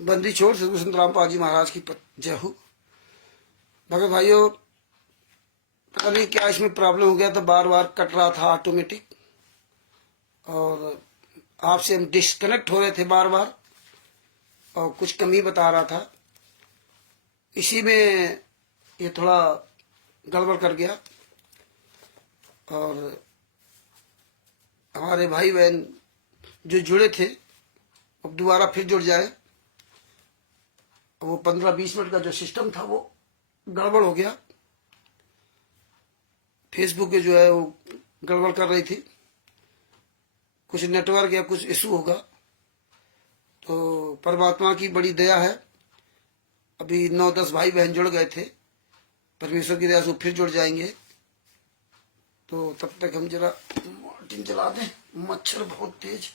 बंदी छोड़ सदगुरु संत रामपाल जी महाराज की जय हो। भगत भाइयों, पता नहीं क्या इसमें प्रॉब्लम हो गया था, बार बार कट रहा था ऑटोमेटिक, और आपसे हम डिस्कनेक्ट हो रहे थे बार बार, और कुछ कमी बता रहा था। इसी में ये थोड़ा गड़बड़ कर गया, और हमारे भाई बहन जो जुड़े थे अब दोबारा फिर जुड़ जाए। वो 15-20 मिनट का जो सिस्टम था वो गड़बड़ हो गया। फेसबुक के जो है वो गड़बड़ कर रही थी, कुछ नेटवर्क या कुछ इशू होगा। तो परमात्मा की बड़ी दया है, अभी 9-10 भाई बहन जुड़ गए थे, परमेश्वर की दया से फिर जुड़ जाएंगे। तो तब तक हम जरा मॉर्टिन जला दें, मच्छर बहुत तेज।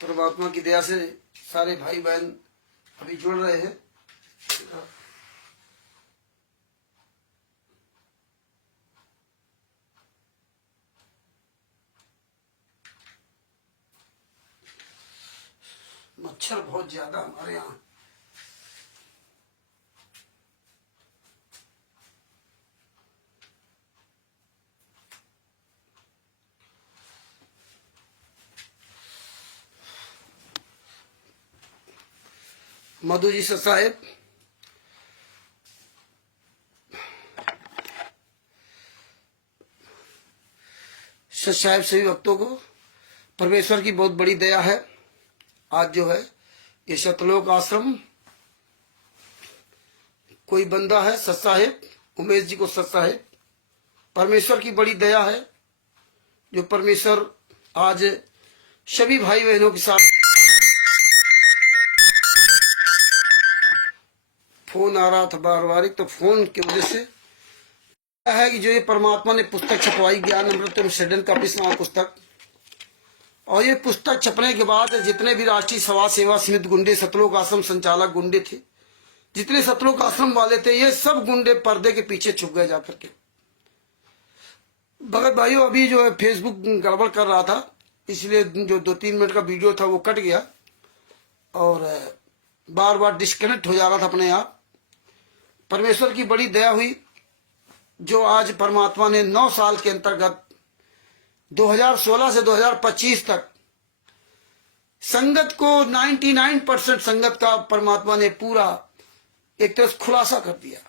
परमात्मा की दया से सारे भाई बहन अभी जुड़ रहे हैं। मच्छर बहुत ज्यादा हमारे यहाँ। मधु जी साहेब, साहेब सभी भक्तों को परमेश्वर की बहुत बड़ी दया है। आज जो है ये सतलोक आश्रम, कोई बंदा है साहेब उमेश जी को साहेब, परमेश्वर की बड़ी दया है जो परमेश्वर आज सभी भाई बहनों के साथ। फोन आ रहा था बार बार, तो फोन की वजह से है कि जो ये परमात्मा ने पुस्तक छपवाई, ज्ञान अमृतम सडन का 20वां पुस्तक, और ये पुस्तक छपने के बाद जितने भी राष्ट्रीय समाज सेवा समिति गुंडे, सतलोक आश्रम संचालक गुंडे थे, जितने सतलोक आश्रम वाले थे, ये सब गुंडे पर्दे के पीछे छुप गए जाकर के। भगत भाइयों, अभी जो है फेसबुक गड़बड़ कर रहा था, इसलिए जो 2-3 मिनट का वीडियो था वो कट गया और बार बार डिस्कनेक्ट हो जा रहा था अपने आप। परमेश्वर की बड़ी दया हुई जो आज परमात्मा ने 9 साल के अंतर्गत 2016 से 2025 तक संगत को 99% संगत का परमात्मा ने पूरा एक तरह खुलासा कर दिया।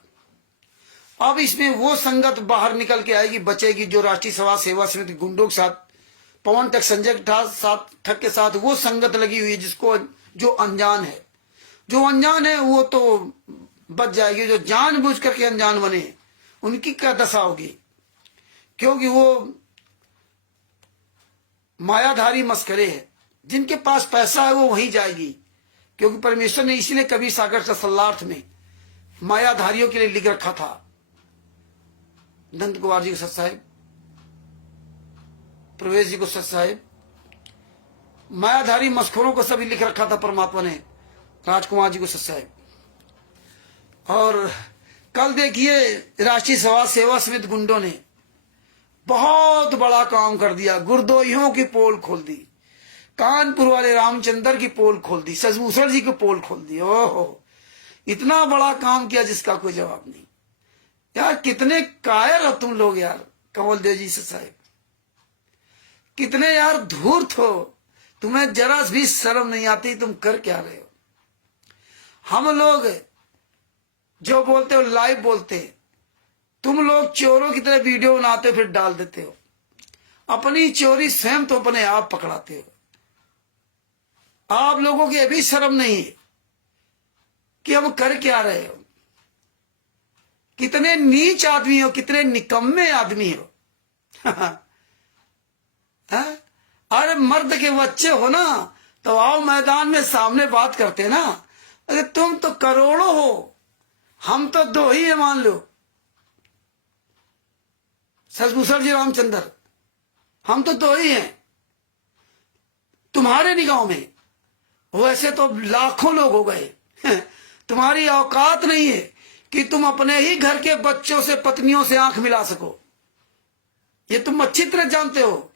अब इसमें वो संगत बाहर निकल के आएगी, बचेगी, जो राष्ट्रीय समाज सेवा समिति गुंडों के साथ, पवन टक संजय ठग के साथ वो संगत लगी हुई है, जिसको जो अनजान है, वो तो बच जाएगी। जो जानबूझ करके अनजान बने उनकी क्या दशा होगी, क्योंकि वो मायाधारी मस्करे है। जिनके पास पैसा है वो वहीं जाएगी, क्योंकि परमेश्वर ने इसीलिए कबीर सागर का सल्लार्थ में मायाधारियों के लिए लिख रखा था। नंद कुमार जी को साहेब, प्रवेश जी को साहेब, मायाधारी मस्खोरों को सभी लिख रखा था परमात्मा ने, राजकुमार जी को साहेब। और कल देखिए राष्ट्रीय समाज सेवा समिति गुंडों ने बहुत बड़ा काम कर दिया, गुरदोहियों की पोल खोल दी, कानपुर वाले रामचंद्र की पोल खोल दी, सजभूषण जी की पोल खोल दी। ओहो, इतना बड़ा काम किया जिसका कोई जवाब नहीं। यार कितने कायर हो तुम लोग यार, कंवल देव जी साहब, कितने यार धूर्त हो, तुम्हें जरा भी शर्म नहीं आती, तुम कर क्या रहे हो। हम लोग जो बोलते हो लाइव बोलते, तुम लोग चोरों की तरह वीडियो बनाते हो फिर डाल देते हो, अपनी चोरी स्वयं तो अपने आप पकड़ाते हो। आप लोगों की अभी शर्म नहीं है कि हम कर क्या रहे हो। कितने नीच आदमी हो, कितने निकम्मे आदमी हो। अरे मर्द के बच्चे हो ना, तो आओ मैदान में सामने बात करते ना। अरे तुम तो करोड़ों हो, हम तो 2 ही है मान लो, सजभूषण जी रामचंद्र, हम तो 2 ही हैं। तुम्हारे निगाहों में, वैसे तो लाखों लोग हो गए। तुम्हारी औकात नहीं है कि तुम अपने ही घर के बच्चों से, पत्नियों से आंख मिला सको। ये तुम अच्छी तरह जानते हो।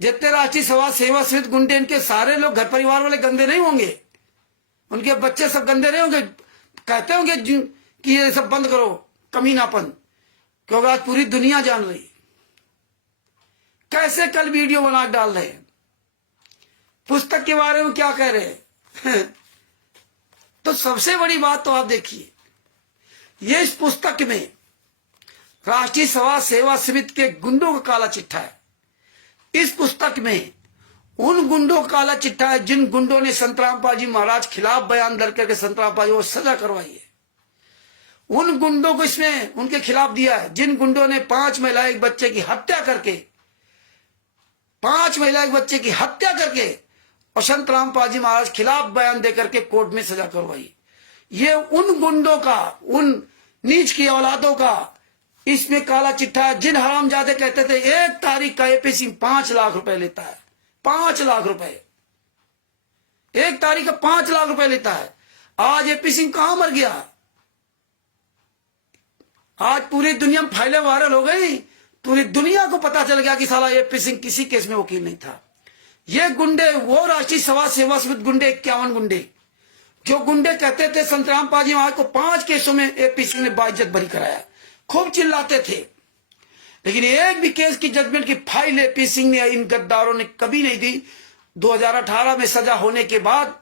जितने राष्ट्रीय समाज सेवा समिति गुंडे, इनके सारे लोग घर परिवार वाले गंदे नहीं होंगे, उनके बच्चे सब गंदे नहीं होंगे। कहते होंगे कि ये सब बंद करो, कमीनापन, क्योंकि आज पूरी दुनिया जान रही। कैसे कल वीडियो बना डाल रहे हैं, पुस्तक के बारे में क्या कह रहे हैं। तो सबसे बड़ी बात तो आप देखिए, ये इस पुस्तक में राष्ट्रीय समाज सेवा समिति के गुंडों का काला चिट्ठा है। इस पुस्तक में उन गुंडों का काला चिट्ठा है जिन गुंडों ने संतराम पाजी महाराज खिलाफ बयान दर्ज करके संतराम पाजी को सजा करवाई है। उन गुंडों को इसमें उनके खिलाफ दिया है जिन गुंडों ने 5 महिला एक बच्चे की हत्या करके, 5 महिला एक बच्चे की हत्या करके और संतराम पाजी महाराज खिलाफ बयान दे करके कोर्ट में सजा करवाई। ये उन गुंडों का, उन नीच की औलादों का इसमें काला चिट्ठा है। जिन हरामजादे कहते थे 1 तारीख का एपी सिंह 5 लाख रुपए लेता है, 5 लाख रुपए 1 तारीख का 5 लाख रुपए लेता है। आज एपी सिंह कहां मर गया? आज पूरी दुनिया में फाइलें वायरल हो गई, पूरी दुनिया को पता चल गया कि साला एपी सिंह किसी केस में वकील नहीं था। ये गुंडे, वो राष्ट्रीय समाज सेवा समिति गुंडे, 51 गुंडे, जो गुंडे कहते थे संतराम पाजी महाराज को 5 केसों में एपी सिंह ने बाइज्जत बरी कराया, खूब चिल्लाते थे, लेकिन एक भी केस की जजमेंट की फाइल एपी सिंह ने, इन गद्दारों ने कभी नहीं दी। 2018 में सजा होने के बाद,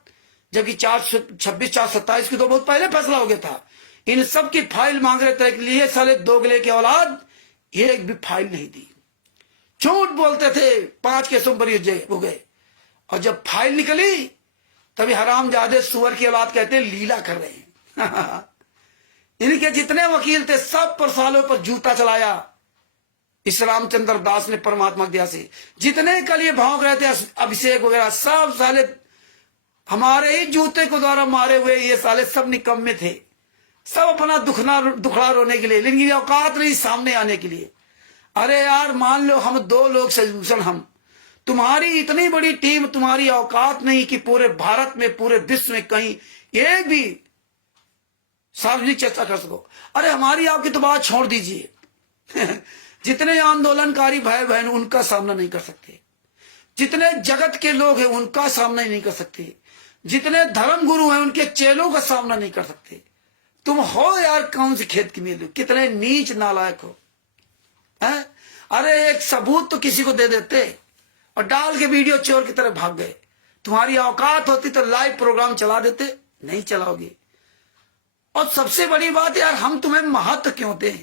जबकि 426-427 की तो बहुत पहले फैसला हो गया था, इन सब की फाइल मांग रहे थे के लिए साले दोगले के औलाद एक भी फाइल नहीं दी। झूठ बोलते थे, 5 केसों पर हो गए, और जब फाइल निकली तभी हरामजादे सुअर की औलाद कहते लीला कर रहे हैं। इनके जितने वकील थे सब पर सालों पर जूता चलाया इस रामचंद्र दास ने, परमात्मा की दया से। जितने कल ये भौंक रहे थे अभिषेक वगैरह, सब साले हमारे ही जूते को द्वारा मारे हुए ये साले सब निकम्मे थे, सब अपना दुखड़ा रोने के लिए, लेकिन औकात नहीं सामने आने के लिए। अरे यार मान लो हम 2 लोग सलूशन, हम तुम्हारी इतनी बड़ी टीम, तुम्हारी औकात नहीं कि पूरे भारत में, पूरे विश्व में कहीं एक भी सार्वजनिक चर्चा कर सको। अरे हमारी आपकी तो बात छोड़ दीजिए। जितने आंदोलनकारी भाई बहन उनका सामना नहीं कर सकते, जितने जगत के लोग हैं उनका सामना नहीं कर सकते, जितने धर्म गुरु हैं उनके चेलों का सामना नहीं कर सकते। तुम हो यार कौन सी खेत की मेलू, कितने नीच नालायक हो, हैं? अरे एक सबूत तो किसी को दे देते और डाल के वीडियो चोर की तरह भाग गए। तुम्हारी औकात होती तो लाइव प्रोग्राम चला देते, नहीं चलाओगे। और सबसे बड़ी बात यार, हम तुम्हें महत्व क्यों दें?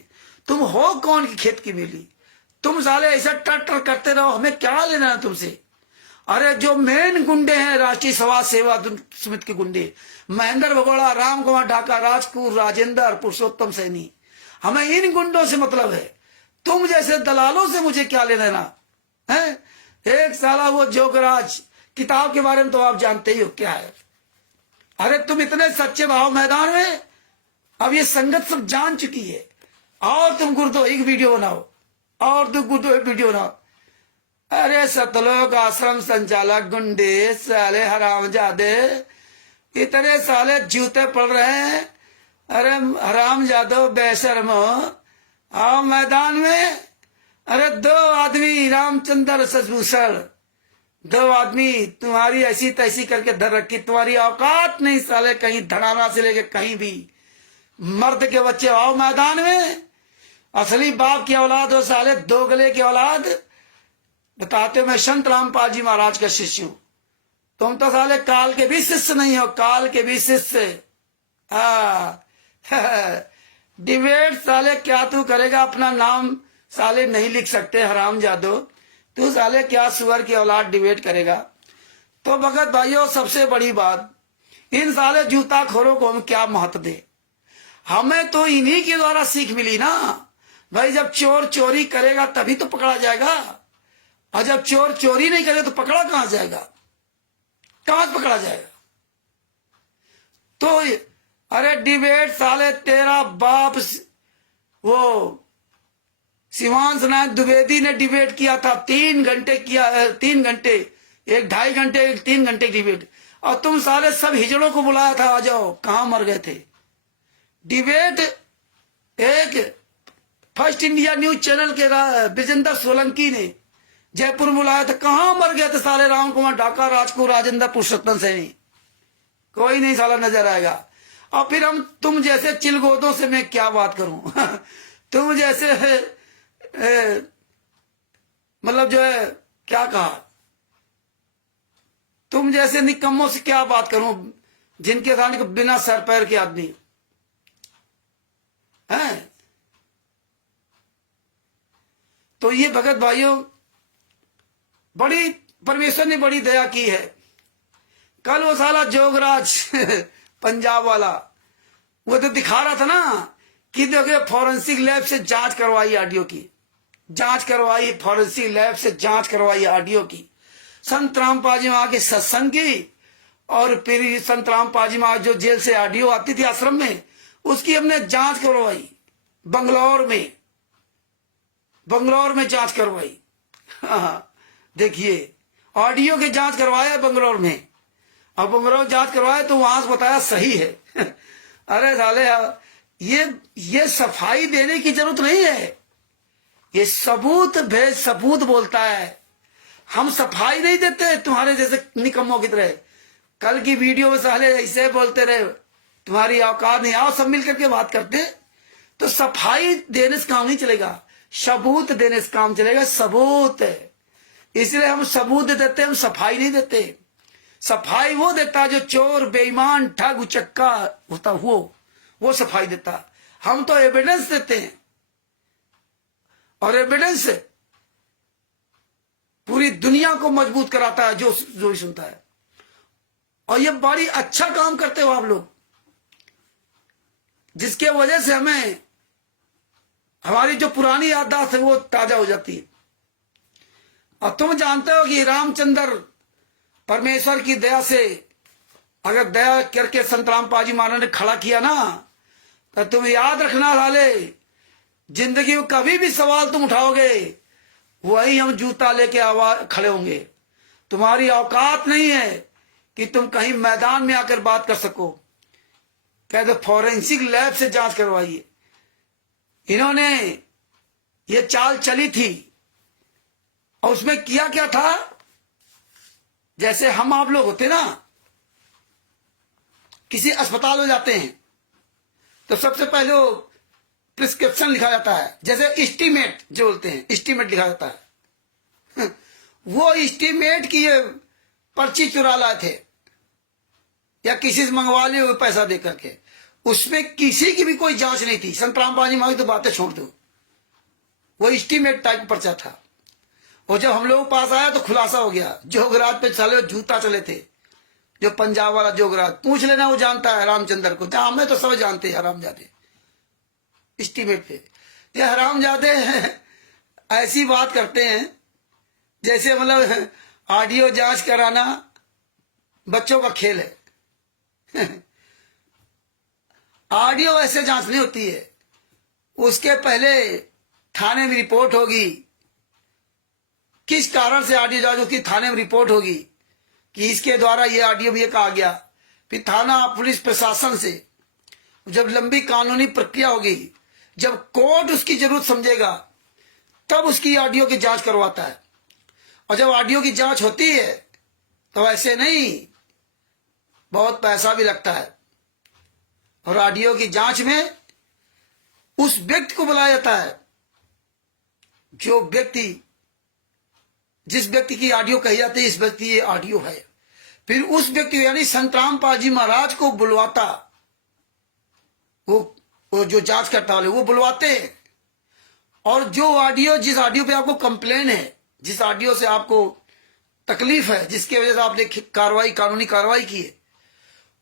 तुम हो कौन की खेत की मिली? तुम साले ऐसा टर करते रहो, हमें क्या लेना है तुमसे? अरे जो मेन गुंडे हैं राष्ट्रीय समाज सेवा समिति के गुंडे, महेंद्र भगोड़ा, राम कुमार ढाका, राजपूत, राजेंद्र, पुरुषोत्तम सैनी, हमें इन गुंडों से मतलब है। तुम जैसे दलालों से मुझे क्या लेना है? एक साला वो जोगराज किताब के बारे में तो आप जानते ही हो क्या है। अरे तुम इतने सच्चे भाव मैदान में, अब ये संगत सब जान चुकी है, और तुम गुरुद्वारा एक वीडियो बनाओ, और तुम गुरुद्वारा वीडियो बनाओ। अरे सतलोक आश्रम संचालक गुंडे साले हरामजादे, इतने साले जूते पड़ रहे हैं। अरे हरामजादो बेशर्मो, आओ मैदान में। अरे 2 आदमी रामचंद्र सभूषण, 2 आदमी तुम्हारी ऐसी तैसी करके धर रखी, तुम्हारी औकात नहीं साले, कहीं धड़ाना से लेके कहीं भी। मर्द के बच्चे आओ मैदान में, असली बाप की औलाद हो साले, दोगले की औलाद। बताते मैं संत रामपाल जी महाराज का शिष्य हूं, तुम तो साले काल के भी शिष्य नहीं हो, काल के भी शिष्य। डिबेट साले क्या तू करेगा, अपना नाम साले नहीं लिख सकते हरामजादो, तू साले क्या सुअर की औलाद डिबेट करेगा। तो भगत भाइयों सबसे बड़ी बात, इन साले जूता खोरों को हम क्या महत्व दे? हमें तो इन्हीं के द्वारा सीख मिली ना भाई, जब चोर चोरी करेगा तभी तो पकड़ा जाएगा, और जब चोर चोरी नहीं करेगा तो पकड़ा कहां जाएगा, कहां पकड़ा जाएगा? तो अरे डिबेट साले तेरा बाप, वो शिवांश नाथ द्विवेदी ने डिबेट किया था, 3 घंटे किया, 3 घंटे एक 2.5 घंटे, 3 घंटे डिबेट, और तुम सारे सब हिजड़ों को बुलाया था, आ जाओ, कहां मर गए थे? डिबेट एक फर्स्ट इंडिया न्यूज चैनल के विजेंद्र सोलंकी ने जयपुर में बुलाया था, कहां मर गए थे साले? राम कुमार ढाका, राजकू, राजेंद्र, पुरुषोत्तम सैनी, कोई नहीं साला नजर आएगा। और फिर हम तुम जैसे चिलगोदों से मैं क्या बात करूं तुम जैसे मतलब जो है क्या कहा, तुम जैसे निकम्मों से क्या बात करूं, जिनके साथ बिना सर पैर के आदमी हैं। तो ये भगत भाइयों, बड़ी परमेश्वर ने बड़ी दया की है। कल वो साला जोगराज पंजाब वाला वो तो दिखा रहा था ना कि देखो फॉरेंसिक लैब से जांच करवाई ऑडियो की, जांच करवाई, फॉरेंसिक लैब से जांच करवाई ऑडियो की, संत रामपाल जी महाराज के सत्संग की, और फिर संत रामपाल जी महाराज जो जेल से ऑडियो आती थी आश्रम में, उसकी हमने जांच करवाई बंगलौर में, बंगलौर में जांच करवाई। देखिए ऑडियो की जांच करवाया बंगलौर में, और बंगलौर जांच करवाया तो वहां से बताया सही है। अरे साले ये सफाई देने की जरूरत नहीं है, ये सबूत भेज सबूत बोलता है। हम सफाई नहीं देते तुम्हारे जैसे निकम्मों की तरह। कल की वीडियो में साले ऐसे बोलते रहे, तुम्हारी औकात नहीं, आओ सब मिल करके बात करते। तो सफाई देने से काम नहीं चलेगा, सबूत देने से काम चलेगा, सबूत। इसलिए हम सबूत देते, हम सफाई नहीं देते। सफाई वो देता जो चोर, बेईमान, ठग, उचक्का होता, वो सफाई देता। हम तो एविडेंस देते हैं, और एविडेंस पूरी दुनिया को मजबूत कराता है जो भी सुनता है। और ये बड़ी अच्छा काम करते हो आप लोग, जिसके वजह से हमें हमारी जो पुरानी याददाश्त है वो ताजा हो जाती है। और तुम जानते हो कि रामचंद्र परमेश्वर की दया से, अगर दया करके संत रामपाल जी महाराज ने खड़ा किया ना, तो तुम याद रखना साले, जिंदगी में कभी भी सवाल तुम उठाओगे, वही हम जूता लेके आवाज खड़े होंगे। तुम्हारी औकात नहीं है कि तुम कहीं मैदान में आकर बात कर सको। कहते फॉरेंसिक लैब से जांच करवाइए। इन्होंने ये चाल चली थी, और उसमें किया क्या था, जैसे हम आप लोग होते ना, किसी अस्पताल में जाते हैं तो सबसे पहले वो प्रिस्क्रिप्शन लिखा जाता है, जैसे एस्टीमेट जो बोलते हैं, एस्टीमेट लिखा जाता है। वो एस्टीमेट की ये पर्ची चुरा लाए थे, या किसी से मंगवा लिए हुए पैसा दे करके। उसमें किसी की भी कोई जांच नहीं थी। संत रामपाल जी महाराज तो बातें छोड़ दो, वो एस्टीमेट टाइप पर्चा था। और जब हम लोगों के पास आया तो खुलासा हो गया, जोगराज पे साले जूता चले थे, जो पंजाब वाला जोगराज, पूछ लेना, वो जानता है रामचंद्र को। जहां हमें तो सब जानते हैं हरामजादे एस्टीमेट पे। ये हरामजादे ऐसी बात करते हैं जैसे मतलब ऑडियो जांच कराना बच्चों का खेल है। ऑडियो ऐसे जांच नहीं होती है, उसके पहले थाने में रिपोर्ट होगी, किस कारण से ऑडियो जांच होगी, थाने में रिपोर्ट होगी कि इसके द्वारा ये ऑडियो भी कहा गया। फिर थाना पुलिस प्रशासन से जब लंबी कानूनी प्रक्रिया होगी, जब कोर्ट उसकी जरूरत समझेगा, तब उसकी ऑडियो की जांच करवाता है। और जब ऑडियो की जांच होती है तो ऐसे नहीं, बहुत पैसा भी लगता है। और ऑडियो की जांच में उस व्यक्ति को बुलाया जाता है, जो व्यक्ति, जिस व्यक्ति की ऑडियो कही जाती है इस व्यक्ति ये ऑडियो है। फिर उस व्यक्ति यानी संत रामपाल जी महाराज को बुलवाता, वो जो जांच करता वाले वो बुलवाते हैं। और जो ऑडियो, जिस ऑडियो पे आपको कंप्लेन है, जिस ऑडियो से आपको तकलीफ है, जिसकी वजह से आपने कार्रवाई, कानूनी कार्रवाई की है,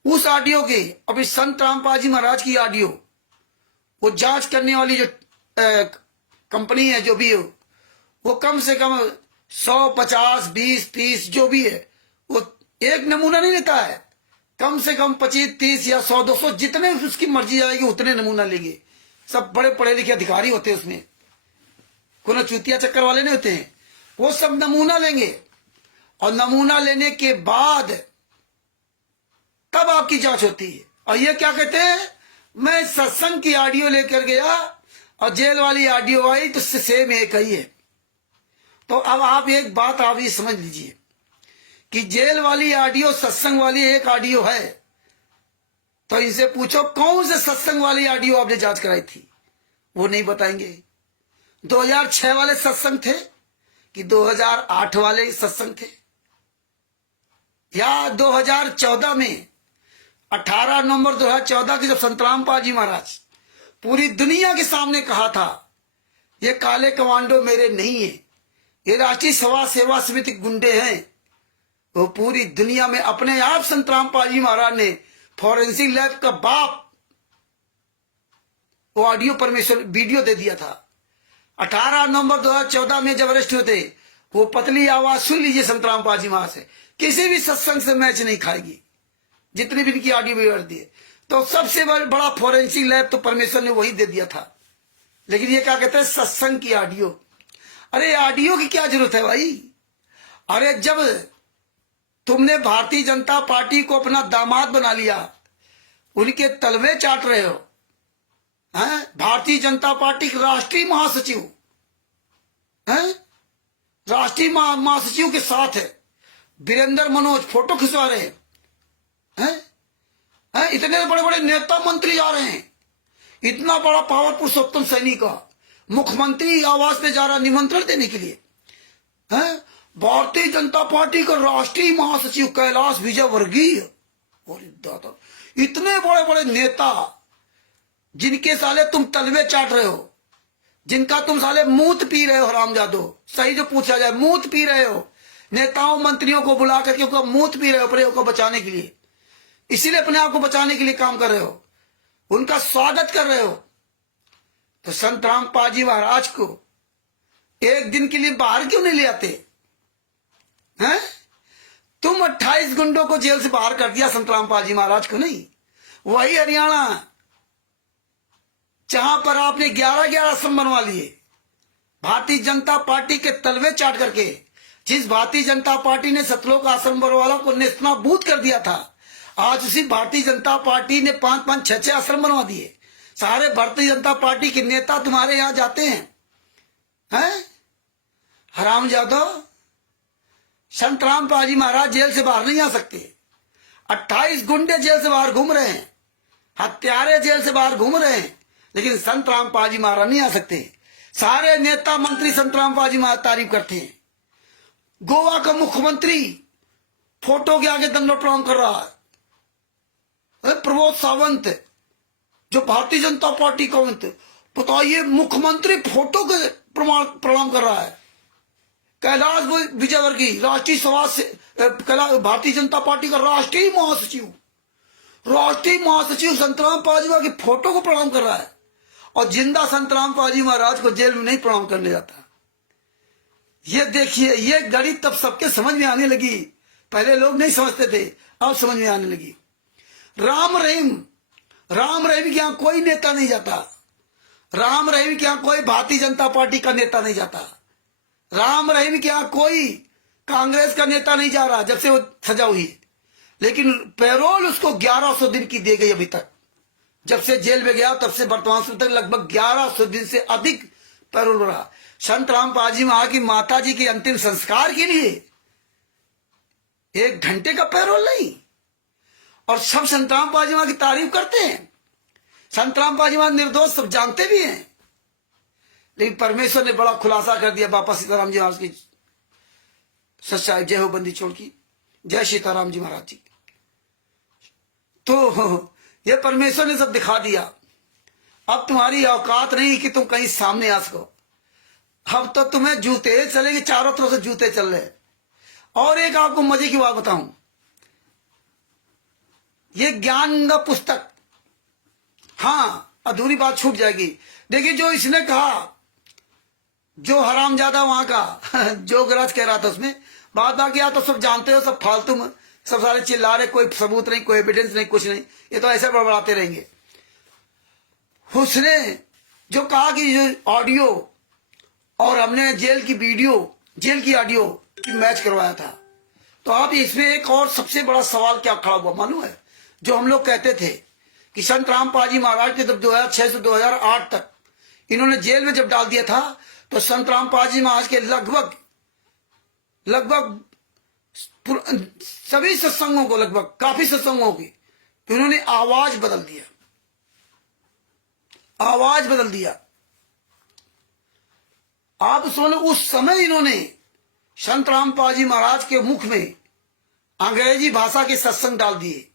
उस ऑडियो के, अभी संत रामपाल जी महाराज की ऑडियो, वो जांच करने वाली जो कंपनी है, जो भी हो, वो कम से कम 100, 50, 20, 30 जो भी है, वो एक नमूना नहीं लेता है, कम से कम 25, 30 या 100, 200 जितने उसकी मर्जी आएगी उतने नमूना लेंगे। सब बड़े पढ़े लिखे अधिकारी होते हैं उसमें, कोई चूतिया चक्कर वाले नहीं होते हैं। वो सब नमूना लेंगे और नमूना लेने के बाद तब आपकी जांच होती है। और ये क्या कहते हैं, मैं सत्संग की ऑडियो लेकर गया और जेल वाली ऑडियो आई तो सेम एक ही है। तो अब आप एक बात आप ये समझ लीजिए कि जेल वाली ऑडियो सत्संग वाली एक ऑडियो है। तो इनसे पूछो कौन से सत्संग वाली ऑडियो आपने जांच कराई थी, वो नहीं बताएंगे। 2006 वाले सत्संग थे कि 2008 वाले सत्संग थे, या 2014 में 18 नवंबर 2014 के जब संतराम पाल जी महाराज पूरी दुनिया के सामने कहा था ये काले कमांडो मेरे नहीं है, ये राष्ट्रीय समाज सेवा समिति गुंडे हैं, वो पूरी दुनिया में अपने आप संतराम पाल जी महाराज ने फॉरेंसिक लैब का बाप वो ऑडियो परमिशन वीडियो दे दिया था। 18 नवंबर 2014 में जब अरेस्ट होते, वो पतली आवाज सुन लीजिए संतराम पाल जी महाराज से, किसी भी सत्संग से मैच नहीं खाएगी जितनी भी इनकी ऑडियो वीडियो दिए। तो सबसे बड़ा फॉरेंसिक लैब तो परमेश्वर ने वही दे दिया था। लेकिन ये क्या कहते हैं, सत्संग की ऑडियो। अरे ऑडियो की क्या जरूरत है भाई? अरे जब तुमने भारतीय जनता पार्टी को अपना दामाद बना लिया, उनके तलवे चाट रहे हो, हैं? भारतीय जनता पार्टी के राष्ट्रीय महासचिव हैं, राष्ट्रीय महासचिव के साथ है वीरेंद्र मनोज फोटो खिंचवा रहे हैं, इतने बड़े बड़े नेता मंत्री जा रहे हैं, इतना बड़ा पावर पुरुषोत्तम सैनी का मुख्यमंत्री आवास में जा रहा निमंत्रण देने के लिए, हैं? भारतीय जनता पार्टी का राष्ट्रीय महासचिव कैलाश विजयवर्गीय, और दादा इतने बड़े बड़े नेता जिनके साले तुम तलवे चाट रहे हो, जिनका तुम साले मूत पी रहे हो, हरामजादो, सही जो पूछा जाए, मूत पी रहे हो, नेताओं मंत्रियों को बुला करके उनका मूत पी रहे हो अपने को बचाने के लिए, इसीलिए अपने आप को बचाने के लिए काम कर रहे हो, उनका स्वागत कर रहे हो। तो संत रामपाल जी महाराज को एक दिन के लिए बाहर क्यों नहीं ले आते हैं? तुम 28 गुंडों को जेल से बाहर कर दिया, संत रामपाल जी महाराज को नहीं। वही हरियाणा जहां पर आपने 11-11 आश्रम बनवा लिए भारतीय जनता पार्टी के तलवे चाट करके, जिस भारतीय जनता पार्टी ने सतलोक आश्रम बनवाला को नेस्तनाबूद कर दिया था, आज उसी भारतीय जनता पार्टी ने 5-5, 6-6 आश्रम बनवा दिए। सारे भारतीय जनता पार्टी के नेता तुम्हारे यहां जाते हैं, हरामजादो। संत रामपाल जी महाराज जेल से बाहर नहीं आ सकते। 28 गुंडे जेल से बाहर घूम रहे हैं, हत्यारे जेल से बाहर घूम रहे हैं, लेकिन संत रामपाल जी महाराज नहीं आ सकते। सारे नेता मंत्री संत रामपाल जी महाराज तारीफ करते हैं। गोवा का मुख्यमंत्री फोटो के आगे दंडोत प्रणाम कर रहा है। प्रमोद सावंत जो भारतीय जनता पार्टी का मंत्री, बताइए मुख्यमंत्री फोटो के प्रणाम कर रहा है। कैलाश विजयवर्गीय राष्ट्रीय सभा से भारतीय जनता पार्टी का राष्ट्रीय महासचिव संत रामपाल जी महाराज की फोटो को प्रणाम कर रहा है, और जिंदा संत रामपाल जी महाराज को जेल में नहीं प्रणाम करने जाता। ये देखिए, ये गणित तब सबके समझ में आने लगी। पहले लोग नहीं समझते थे, अब समझ में आने लगी। राम रहीम के यहां कोई नेता नहीं जाता, राम रहीम के यहां कोई भारतीय जनता पार्टी का नेता नहीं जाता, राम रहीम के यहां कोई कांग्रेस का नेता नहीं जा रहा जब से वो सजा हुई है। लेकिन पैरोल उसको 1100 दिन की दी गई अभी तक। जब से जेल में गया तब से वर्तमान समय तक लगभग 1100 दिन से अधिक पैरोल रहा। संत रामपाल जी महाराज की माता जी के अंतिम संस्कार के लिए 1 घंटे का पैरोल नहीं, और सब संत रामपाल जी महाराज की तारीफ करते हैं। संत रामपाल जी महाराज निर्दोष, सब जानते भी हैं। लेकिन परमेश्वर ने बड़ा खुलासा कर दिया बाबा सीताराम जी महाराज की सच्चाई। जय हो बंदी छोड़ की, जय सीताराम जी महाराज जी। तो ये परमेश्वर ने सब दिखा दिया। अब तुम्हारी औकात नहीं कि तुम कहीं सामने आ सको। अब तो तुम्हें जूते चलेंगे, चारों तरफ से जूते चल रहे। और एक आपको मजे की बात बताऊं, ये ज्ञान का पुस्तक, हाँ अधूरी बात छूट जाएगी। देखिए जो इसने कहा, जो हरामजादा वहां का जो गरज कह रहा था उसमें बात बाकी आप तो सब जानते हो, सब फालतू में सब सारे चिल्ला रहे, कोई सबूत नहीं, कोई एविडेंस नहीं, कुछ नहीं, ये तो ऐसे बड़बड़ाते रहेंगे। उसने जो कहा कि जो ऑडियो और हमने जेल की वीडियो, जेल की ऑडियो की मैच करवाया था, तो आप इसमें एक और सबसे बड़ा सवाल क्या खड़ा हुआ मालूम है? जो हम लोग कहते थे कि संत रामपाल जी महाराज के जब 2006 से 2008 तक इन्होंने जेल में जब डाल दिया था, तो संत रामपाल जी महाराज के लगभग सभी सत्संगों को, लगभग काफी सत्संगों की, तो इन्होंने आवाज बदल दिया, आवाज बदल दिया। आप सुनो, उस समय इन्होंने संत रामपाल जी महाराज के मुख में अंग्रेजी भाषा के सत्संग डाल दिए,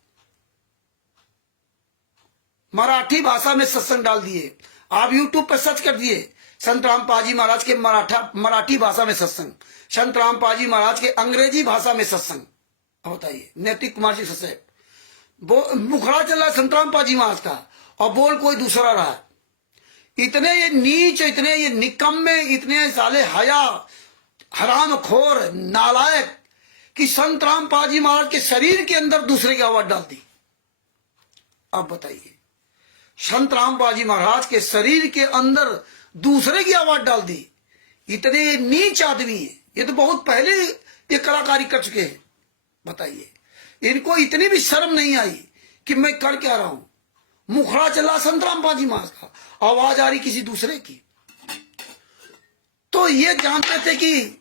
मराठी भाषा में सत्संग डाल दिए। आप यूट्यूब पर सर्च कर दिए संत रामपाल जी महाराज के मराठी भाषा में सत्संग, संत रामपाल जी महाराज के अंग्रेजी भाषा में सत्संग। बताइए, नैतिक कुमार जी सत्संग मुखड़ा चल रहा है संत रामपाल जी महाराज का, और बोल कोई दूसरा रहा। इतने ये नीच, इतने ये निकम्मे, इतने साले हया हराम खोर नालायक कि संत रामपाल जी महाराज के शरीर के अंदर दूसरे की आवाज डाल दी। अब बताइए, संत रामपाल जी महाराज के शरीर के अंदर दूसरे की आवाज डाल दी। इतने नीच आदमी है, ये तो बहुत पहले ये कलाकारी कर चुके हैं। बताइए, इनको इतनी भी शर्म नहीं आई कि मैं कर क्या रहा हूं। मुखड़ा चला संत रामपाल जी महाराज का, आवाज आ रही किसी दूसरे की। तो ये जानते थे कि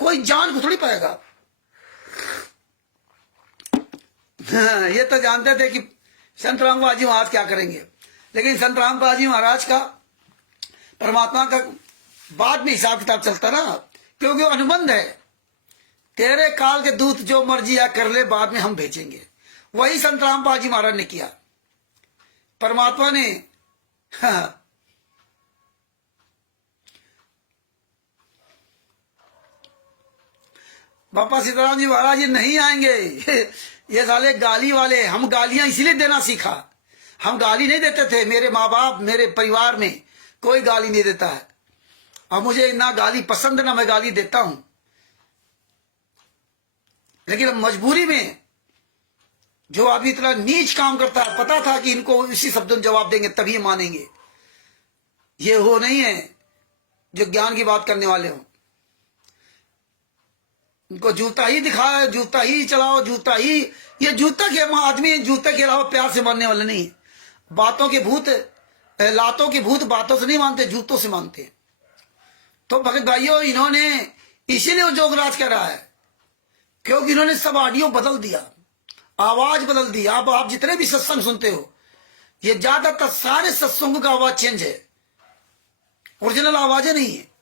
कोई जान को थोड़ी पाएगा। ये तो जानते थे कि संत रामपाल जी महाराज क्या करेंगे, लेकिन संत रामपाल जी महाराज का परमात्मा का बाद में हिसाब किताब चलता ना, क्योंकि अनुबंध है। तेरे काल के दूत जो मर्जी या कर ले, बाद में हम भेजेंगे। वही संत रामपाल जी महाराज ने किया। परमात्मा ने बापा सीताराम जी महाराज ये नहीं आएंगे, ये साले गाली वाले। हम गालियां इसलिए देना सीखा, हम गाली नहीं देते थे। मेरे माँ बाप, मेरे परिवार में कोई गाली नहीं देता है, और मुझे ना गाली पसंद ना मैं गाली देता हूं। लेकिन अब मजबूरी में जो आदमी इतना नीच काम करता है, पता था कि इनको इसी शब्दों में जवाब देंगे तभी मानेंगे। ये वो नहीं है जो ज्ञान की बात करने वाले हो। इनको जूता ही दिखाओ, जूता ही चलाओ, जूता ही। ये जूता के आदमी जूते के अलावा प्यार से मानने वाले नहीं। बातों के भूत, लातों के भूत बातों से नहीं मानते, जूतों से मानते। तो भगत भाइयों, इन्होंने इसीलिए वो जोगराज कर रहा है, क्योंकि इन्होंने सब ऑडियो बदल दिया, आवाज बदल दी। अब आप जितने भी सत्संग सुनते हो, ये ज्यादातर सारे सत्संगों का आवाज चेंज है, ओरिजिनल आवाजें नहीं है।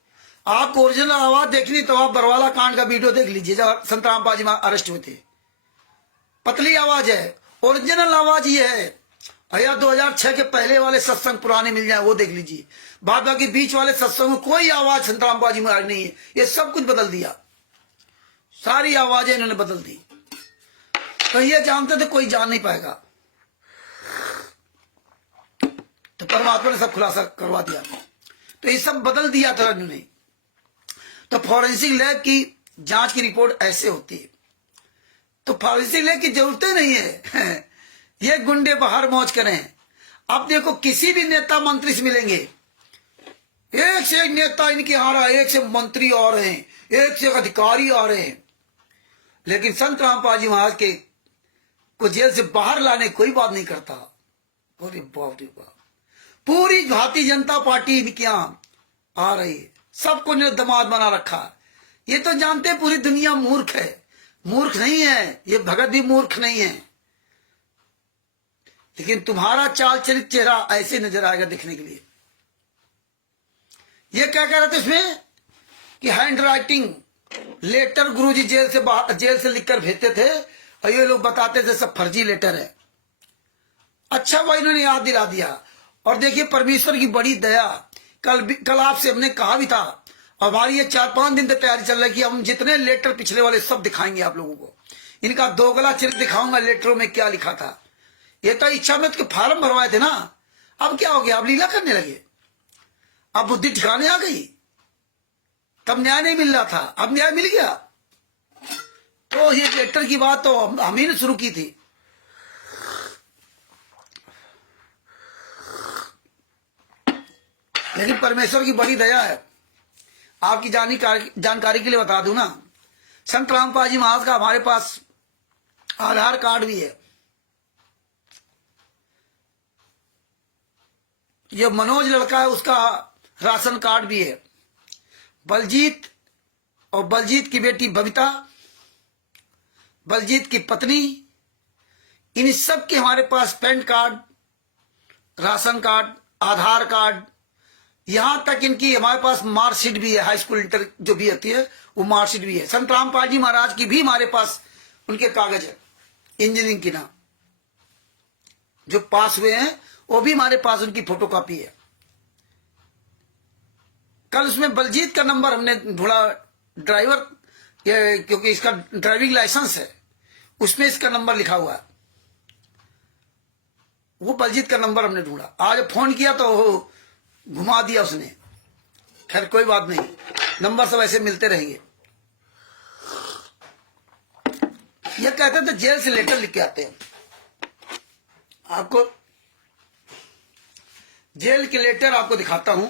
आपको ओरिजिनल आवाज देखनी तो आप बरवाला कांड का वीडियो देख लीजिए, जब संत रामपाल जी अरेस्ट हुए थे। पतली आवाज है, ओरिजिनल आवाज ये है। या 2006 के पहले वाले सत्संग पुराने मिल जाए वो देख लीजिए। बाद बाकी बीच वाले सत्संग में कोई आवाज संत रामपाल जी महाराज नहीं है। ये सब कुछ बदल दिया, सारी आवाजें इन्होंने बदल दी। तो ये जानते थे कोई जान नहीं पाएगा, तो परमात्मा ने सब खुलासा करवा दिया। तो ये सब बदल दिया था इन्होंने। तो फॉरेंसिक लैब की जांच की रिपोर्ट ऐसे होती है। तो फॉरेंसिक लैब की जरूरत नहीं है। ये गुंडे बाहर मौज करें। अब देखो, किसी भी नेता मंत्री से मिलेंगे, एक से एक नेता इनके आ रहा है, एक से मंत्री आ रहे हैं, एक से एक अधिकारी आ रहे हैं। लेकिन संत रामपाल जी महाराज के को जेल से बाहर लाने कोई बात नहीं करता। अरे बाप रे बाप, पूरी भारतीय जनता पार्टी इनके यहां आ रही है, सबको दमाद बना रखा। ये तो जानते पूरी दुनिया मूर्ख है। मूर्ख नहीं है ये, भगत भी मूर्ख नहीं है। लेकिन तुम्हारा चाल चरित चेहरा ऐसे नजर आएगा देखने के लिए। ये क्या कह रहे थे इसमें कि हैंड राइटिंग लेटर गुरुजी जेल से लिखकर भेजते थे, और ये लोग बताते थे सब फर्जी लेटर है। अच्छा भाई, इन्होंने याद दिला दिया। और देखिए, परमेश्वर की बड़ी दया। कल आपसे हमने कहा भी था, और हमारी ये 4-5 दिन तक तैयारी चल रही है कि हम जितने लेटर पिछले वाले सब दिखाएंगे आप लोगों को। इनका दोगला चरित्र दिखाऊंगा, लेटरों में क्या लिखा था। ये तो इच्छा में के फार्म भरवाए थे ना, अब क्या हो गया, अब लीला करने लगे, अब बुद्धि ठिकाने आ गई। तब न्याय नहीं मिल रहा था, अब न्याय मिल गया। तो ये लेटर की बात तो हम ही ने शुरू की थी। लेकिन परमेश्वर की बड़ी दया है। आपकी जानकारी के लिए बता दूं ना, संत रामपाल जी महाराज का हमारे पास आधार कार्ड भी है। ये मनोज लड़का है, उसका राशन कार्ड भी है। बलजीत और बलजीत की बेटी बबीता, बलजीत की पत्नी, इन सब के हमारे पास पैन कार्ड, राशन कार्ड, आधार कार्ड, यहां तक इनकी हमारे पास मार्कशीट भी है। हाई स्कूल इंटर जो भी आती है वो मार्कशीट भी है। संत रामपाल जी महाराज की भी हमारे पास उनके कागज है, इंजीनियरिंग की ना जो पास हुए हैं, वो भी हमारे पास उनकी फोटोकॉपी है। कल उसमें बलजीत का नंबर हमने ढूंढा, ड्राइवर, क्योंकि इसका ड्राइविंग लाइसेंस है, उसमें इसका नंबर लिखा हुआ है। वो बलजीत का नंबर हमने ढूंढा। आज फोन किया तो वो घुमा दिया उसने। खैर कोई बात नहीं, नंबर सब ऐसे मिलते रहेंगे। ये कहते थे जेल से लेटर लिख के आते हैं। आपको जेल के लेटर आपको दिखाता हूं।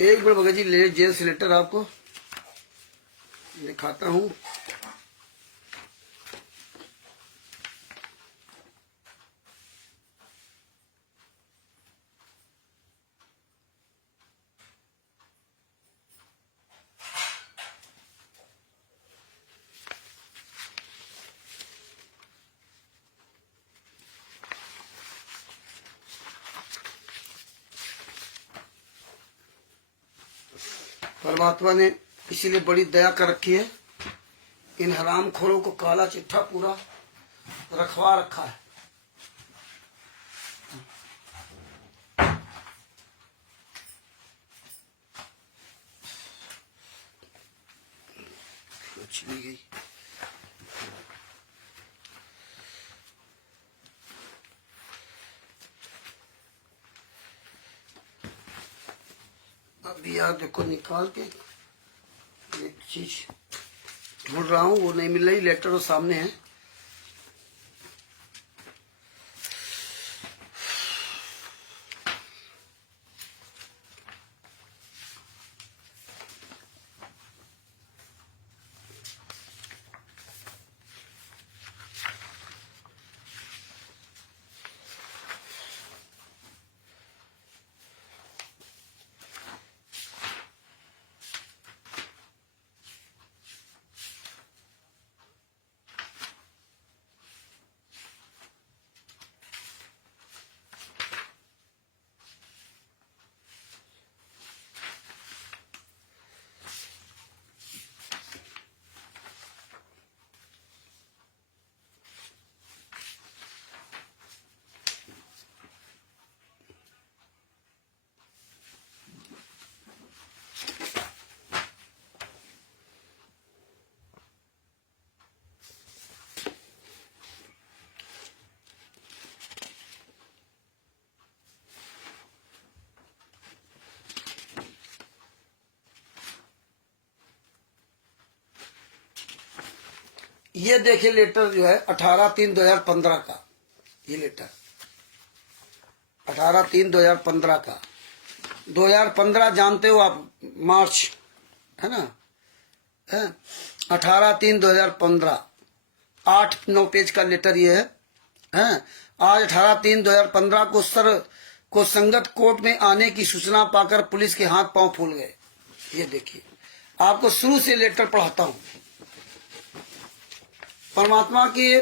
एक मिनट भगत जी, ले जेल से लेटर आपको दिखाता हूं। परमात्मा ने इसीलिए बड़ी दया कर रखी है, इन हरामखोरों को काला चिट्ठा पूरा रखवा रखा है। चली गई। अभी यार देखो निकाल के एक चीज ढूंढ रहा हूँ, वो नहीं मिल रही। लेटर तो सामने है। ये देखिए लेटर जो है 18/3/2015 का। ये लेटर 18/3/2015 का। 2015 जानते हो आप, मार्च है ना, 18/3/2015, 8-9 पेज का लेटर ये है। आज 18/3/2015 को सर को संगत कोर्ट में आने की सूचना पाकर पुलिस के हाथ पांव फूल गए। ये देखिए, आपको शुरू से लेटर पढ़ाता हूं। परमात्मा की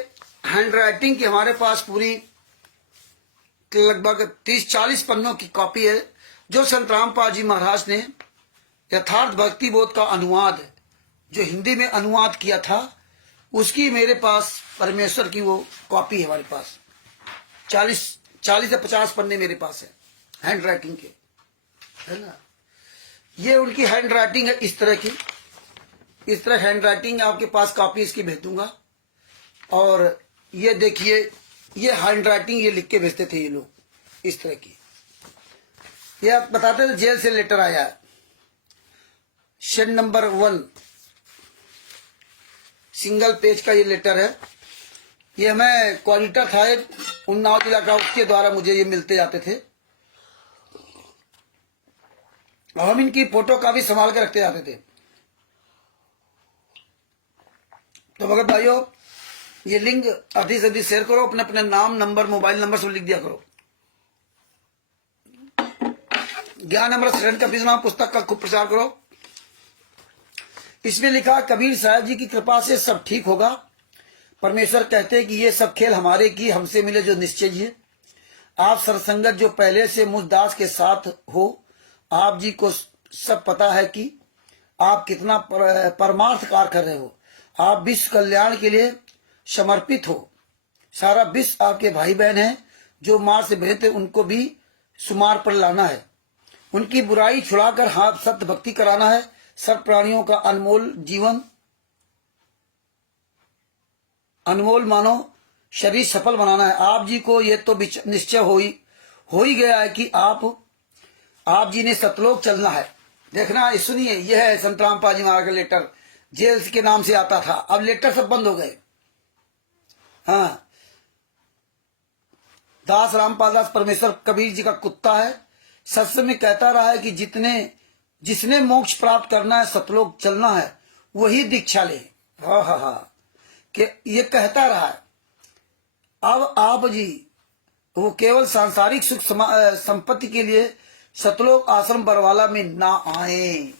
हैंडराइटिंग की हमारे पास पूरी लगभग 30-40 पन्नों की कॉपी है, जो संत रामपाल जी महाराज ने यथार्थ भक्ति बोध का अनुवाद, जो हिंदी में अनुवाद किया था, उसकी मेरे पास परमेश्वर की वो कॉपी है हमारे पास। 40 से 50 पन्ने मेरे पास है हैंड राइटिंग के, है ना। ये उनकी हैंड राइटिंग है, इस तरह की, इस तरह हैंड राइटिंग आपके पास कॉपी इसकी भेज दूंगा। और ये देखिए, ये हैंड राइटिंग ये लिख के भेजते थे ये लोग, इस तरह की। ये आप बताते थे जेल से लेटर आया है, शेड नंबर 1, सिंगल पेज का ये लेटर है। ये मैं कोऑर्डिनेटर था उन्नाव जिला का, उसके द्वारा मुझे ये मिलते जाते थे। हम इनकी फोटो का भी संभाल के रखते जाते थे। तो भगत भाइयों, ये लिंक अधिक से अधिक शेयर करो, अपने अपने नाम, नंबर, मोबाइल नंबर सब लिख दिया करो। ज्ञान अमृत शरण कबीर नाम पुस्तक का खूब प्रचार करो। इसमें लिखा, कबीर साहब जी की कृपा से सब ठीक होगा। परमेश्वर कहते हैं कि ये सब खेल हमारे की हमसे मिले जो निश्चय है। आप सरसंगत जो पहले से मुझ दास के साथ हो, आप जी को सब पता है कि आप कितना परमार्थ कार्य कर रहे हो। आप विश्व कल्याण के लिए समर्पित हो। सारा विश्व आपके भाई बहन हैं, जो मार से भरे थे उनको भी सुमार पर लाना है। उनकी बुराई छुड़ाकर हाथ सत्य भक्ति कराना है। सब प्राणियों का अनमोल जीवन, अनमोल मानो शरीर सफल बनाना है। आप जी को ये तो निश्चय हो ही गया है कि आप जी ने सतलोक चलना है। देखना, सुनिए, यह है संत रामपाल जी महाराज का लेटर, जेल के नाम से आता था, अब लेटर सब बंद हो गए। हाँ, दास रामपाल दास परमेश्वर कबीर जी का कुत्ता है। सत्य में कहता रहा है कि जिसने मोक्ष प्राप्त करना है, सतलोक चलना है, वही दीक्षा ले। हा कि ये कहता रहा है। अब आप जी वो केवल सांसारिक सुख संपत्ति के लिए सतलोक आश्रम बरवाला में ना आए।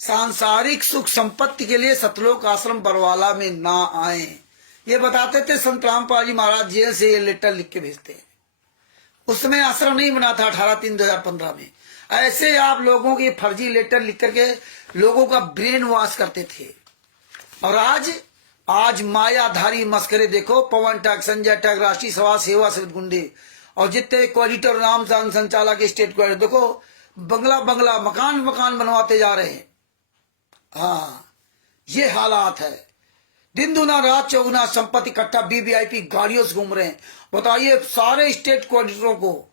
सांसारिक सुख संपत्ति के लिए सतलोक आश्रम बरवाला में ना आए, ये बताते थे संत रामपाल जी महाराज। जेल से ये लेटर लिख के भेजते हैं। उस समय आश्रम नहीं बना था 18/3/2015 में। ऐसे आप लोगों के फर्जी लेटर लिख करके लोगों का ब्रेन वॉश करते थे। और आज मायाधारी मस्करे देखो, पवन टैग, संजय टैग, राष्ट्रीय समाज सेवा समिति गुंडे, और जितने कोऑर्डिनेटर, नाम संचालक, स्टेट कोऑर्डिनेटर, देखो बंगला मकान बनवाते जा रहे हैं। हाँ, ये हालात है। दिन दुना रात चौगुना संपत्ति इकट्ठा, वीवीआईपी गाड़ियों से घूम रहे हैं। बताइए, सारे स्टेट कोऑर्डिनेटरों को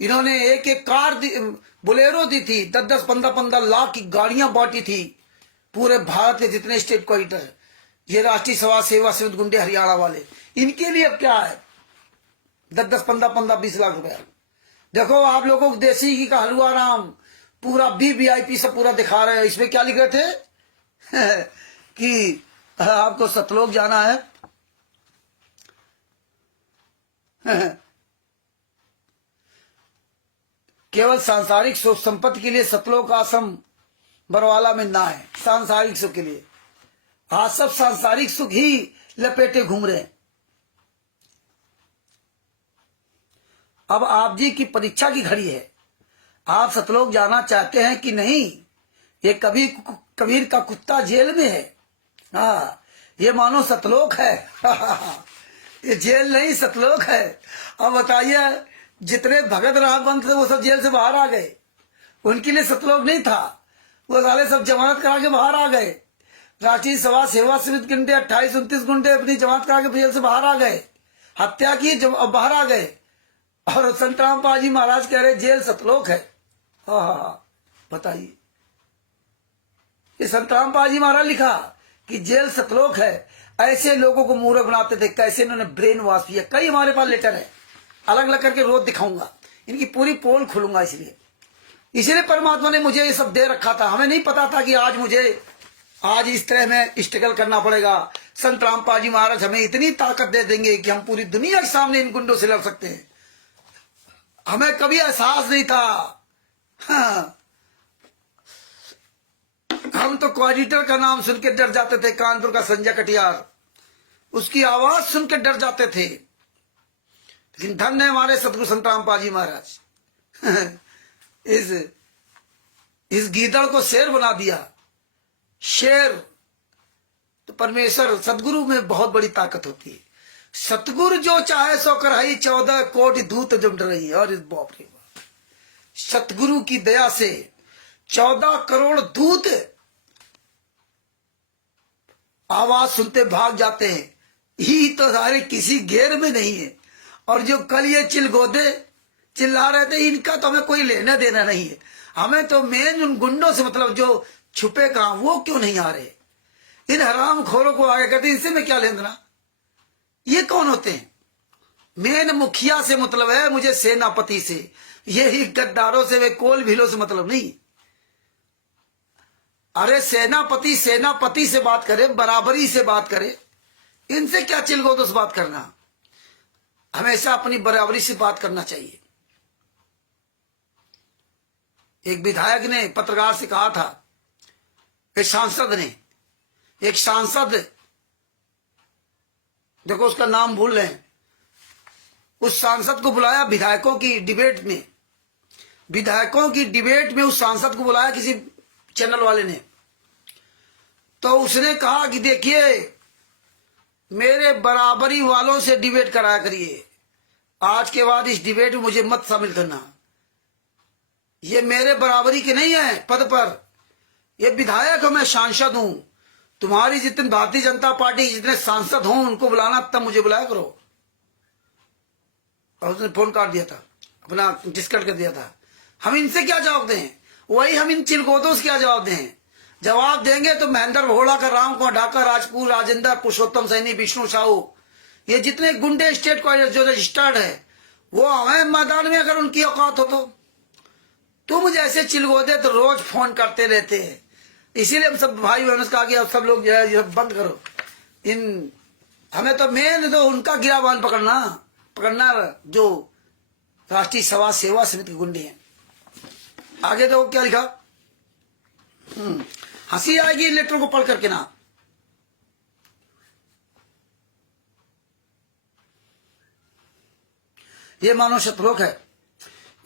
इन्होंने एक कार बोलेरो दी थी, 10-10, 15-15 लाख की गाड़ियां बांटी थी पूरे भारत के जितने स्टेट कोऑर्डिनेटर है। ये राष्ट्रीय समाज सेवा समिति गुंडे हरियाणा वाले, इनके लिए अब क्या है, 10-10, 15-15, 20 लाख रुपया। देखो, आप लोगों को देसी घी का हलवा राम पूरा वीवीआईपी से पूरा दिखा रहे हैं। इसमें क्या लिख रहे थे कि आपको सतलोक जाना है। केवल सांसारिक सुख संपत्ति के लिए सतलोक आश्रम बरवाला में ना है। सांसारिक सुख के लिए, हाँ, सब सांसारिक सुख ही लपेटे घूम रहे हैं। अब आप जी की परीक्षा की घड़ी है। आप सतलोक जाना चाहते हैं कि नहीं? ये कबीर का कुत्ता जेल में है। हाँ, ये मानो सतलोक है। ये जेल नहीं, सतलोक है। अब बताइए, जितने भगत रामबंत थे वो सब जेल से बाहर आ गए। उनके लिए सतलोक नहीं था, वो साले सब जमानत करा के बाहर आ गए। राष्ट्रीय समाज सेवा समिति गुंडे 28-29 गुंडे अपनी जमानत करा के जेल से बाहर आ गए, हत्या की, बाहर आ गए। और संत रामपाल जी महाराज कह रहे जेल सतलोक है। हाँ, बताइए, ये संत रामपाल जी महाराज लिखा कि जेल सतलोक है। ऐसे लोगों को मूर्ख बनाते थे, कैसे इन्होंने ब्रेन वॉश किया। कई हमारे पास लेटर है, अलग अलग करके रोज दिखाऊंगा, इनकी पूरी पोल खोलूंगा। इसलिए परमात्मा ने मुझे ये सब दे रखा था। हमें नहीं पता था कि आज इस तरह में स्ट्रगल करना पड़ेगा। संत रामपाल जी महाराज हमें इतनी ताकत दे देंगे कि हम पूरी दुनिया के सामने इन गुंडों से लड़ सकते हैं। हमें कभी एहसास नहीं था। हाँ। हम तो कोऑर्डिनेटर का नाम सुन के डर जाते थे, कानपुर का संजय कटियार, उसकी आवाज सुन के डर जाते थे। लेकिन धन्य है हमारे सतगुरु संत रामपाल जी महाराज, इस गीदड़ को शेर बना दिया। शेर तो परमेश्वर सतगुरु में बहुत बड़ी ताकत होती है। सतगुरु जो चाहे सो कराई, 14 कोटि दूत जम रही। और इस बाप रे बाप, सतगुरु की दया से 14 करोड़ दूत आवाज सुनते भाग जाते हैं। ही तो सारे किसी घेर में नहीं है। और जो कल ये चिलगोदे चिल्ला रहे थे, इनका तो हमें कोई लेना देना नहीं है। हमें तो मेन उन गुंडों से मतलब जो छुपे कहां, वो क्यों नहीं आ रहे। इन हराम खोरों को आगे कहते इनसे में क्या लेना। ये कौन होते हैं। मेन मुखिया से मतलब है मुझे, सेनापति से। यही गद्दारों से, वे कोल भीलों से मतलब नहीं। अरे सेनापति से बात करे, बराबरी से बात करे। इनसे क्या चिलगोदों से बात करना। हमेशा अपनी बराबरी से बात करना चाहिए। एक विधायक ने पत्रकार से कहा था, एक सांसद देखो उसका नाम भूल रहे हैं, उस सांसद को बुलाया विधायकों की डिबेट में उस सांसद को बुलाया किसी चैनल वाले ने। तो उसने कहा कि देखिए, मेरे बराबरी वालों से डिबेट कराया करिए, आज के बाद इस डिबेट में मुझे मत शामिल करना। ये मेरे बराबरी के नहीं है पद पर, ये विधायक हूं, मैं सांसद हूं। तुम्हारी जितने भारतीय जनता पार्टी जितने सांसद हों उनको बुलाना, तब मुझे बुलाया करो। और उसने फोन काट दिया था, अपना डिस्कट कर दिया था। हम इनसे क्या जवाब दें, वही हम इन चिलगोदों से क्या जवाब दें। जवाब देंगे तो महेंद्र भोला का, राम कुमार ढाका, राजपूत, राजेंद्र, पुरुषोत्तम सैनी, विष्णु साहू, ये जितने गुंडे स्टेट को जो रजिस्टर्ड है, वो हमें मैदान में अगर उनकी औकात हो तो। तुम जैसे चिलगोदे तो रोज फोन करते रहते हैं। इसीलिए हम सब भाई बहनों से कहा कि अब सब लोग जो है बंद करो। हमें तो मेन तो उनका गिरावान पकड़ना जो राष्ट्रीय समाज सेवा समिति के गुंडे हैं। आगे तो क्या लिखा, हंसी आएगी लेटर को पढ़ करके ना। ये मानो शतलोक है।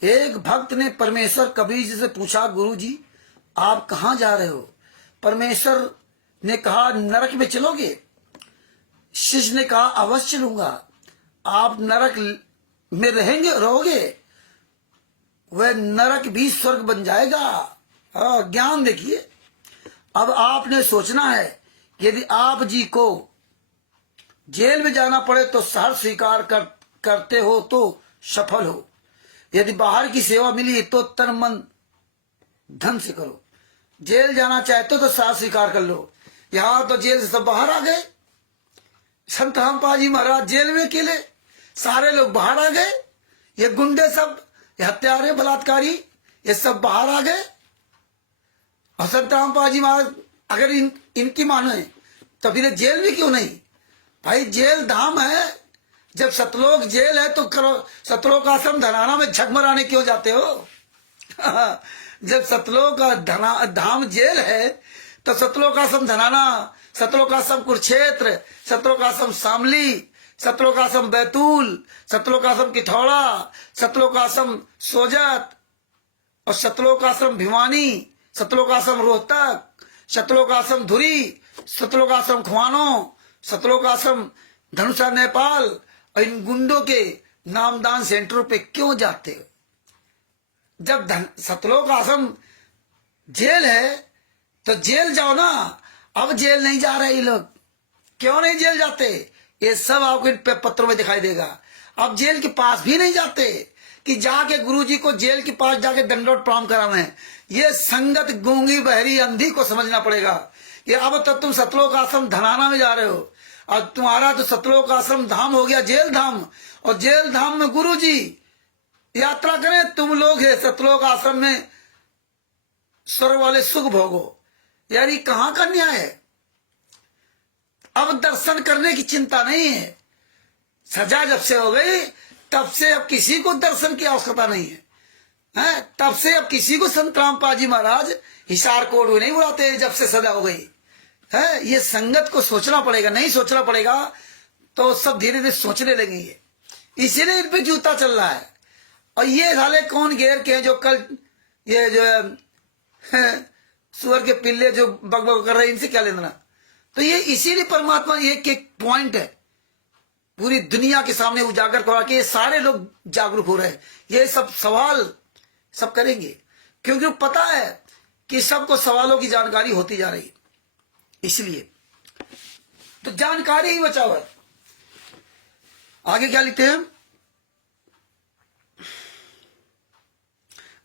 एक भक्त ने परमेश्वर कबीर जी से पूछा, गुरु जी आप कहां जा रहे हो। परमेश्वर ने कहा, नरक में चलोगे। शिष्य ने कहा, अवश्य चलूंगा। आप नरक में रहोगे, वह नरक भी स्वर्ग बन जाएगा। ज्ञान देखिए, अब आपने सोचना है, यदि आप जी को जेल में जाना पड़े तो सहर्ष स्वीकार करते हो तो सफल हो। यदि बाहर की सेवा मिली तो तन मन धन से करो। जेल जाना चाहते हो तो सहर्ष स्वीकार कर लो। यहां तो जेल से सब बाहर आ गए। संत रामपाल जी महाराज जेल में अकेले, सारे लोग बाहर आ गए। ये गुंडे सब, ये हत्यारे, बलात्कारी, ये सब बाहर आ गए। और संत रामपाल जी महाराज अगर इनकी मानो है तो फिर जेल भी क्यों नहीं। भाई जेल धाम है। जब सतलोक जेल है तो करो, सतलोक आश्रम धनाना में झकमराने क्यों जाते हो। जब सतलोक धाम जेल है तो सतलोक आश्रम धनाना, सतलोक आश्रम कुरुक्षेत्र, सतलोक आश्रम शामली, सतलोक आश्रम बैतूल, सतलोक आश्रम किठौड़ा, सतलोक आश्रम सोजत, और सतलोक आश्रम भिवानी, सतलोक आश्रम रोहतक, सतलोक आश्रम धुरी, सतलोक आश्रम खुआनो, सतलोक आश्रम धनुषा नेपाल। और इन गुंडों के नामदान सेंटरों पे क्यों जाते हो। जब सतलोक आश्रम जेल है तो जेल जाओ ना। अब जेल नहीं जा रहे ये लोग। क्यों नहीं जेल जाते, ये सब आपको इन पत्रों में दिखाई देगा। अब जेल के पास भी नहीं जाते कि जाके गुरुजी को जेल के पास जाके दंडोत प्रणाम कराना है। ये संगत गूंगी बहरी अंधी को समझना पड़ेगा कि अब तक तुम सतलोक आश्रम धनाना में जा रहे हो। और तुम्हारा तो सतलोक आश्रम धाम हो गया जेल धाम, और जेल धाम में गुरु जी यात्रा करें, तुम लोग है सतलोक आश्रम में स्वर्ग वाले सुख भोगो। यार ये कहां का न्याय है? अब दर्शन करने की चिंता नहीं है, सजा जब से हो गई तब से अब किसी को दर्शन की आवश्यकता नहीं है, हैं? तब से अब किसी को संत रामपाल जी महाराज हिसार कोट नहीं उड़ाते जब से सजा हो गई है। ये संगत को सोचना पड़ेगा, नहीं सोचना पड़ेगा तो सब धीरे धीरे सोचने लगेंगे। इसीलिए इन पे जूता चल रहा है। और ये साले कौन घेर के हैं जो कल ये जो सुअर के पिल्ले जो बकबक कर रहे हैं, इनसे क्या लेना? तो ये इसीलिए परमात्मा एक एक पॉइंट है पूरी दुनिया के सामने उजागर करा के ये सारे लोग जागरूक हो रहे हैं। ये सब सवाल सब करेंगे क्योंकि पता है कि सबको सवालों की जानकारी होती जा रही है, इसलिए तो जानकारी ही बचाओ है। आगे क्या लिखते हैं?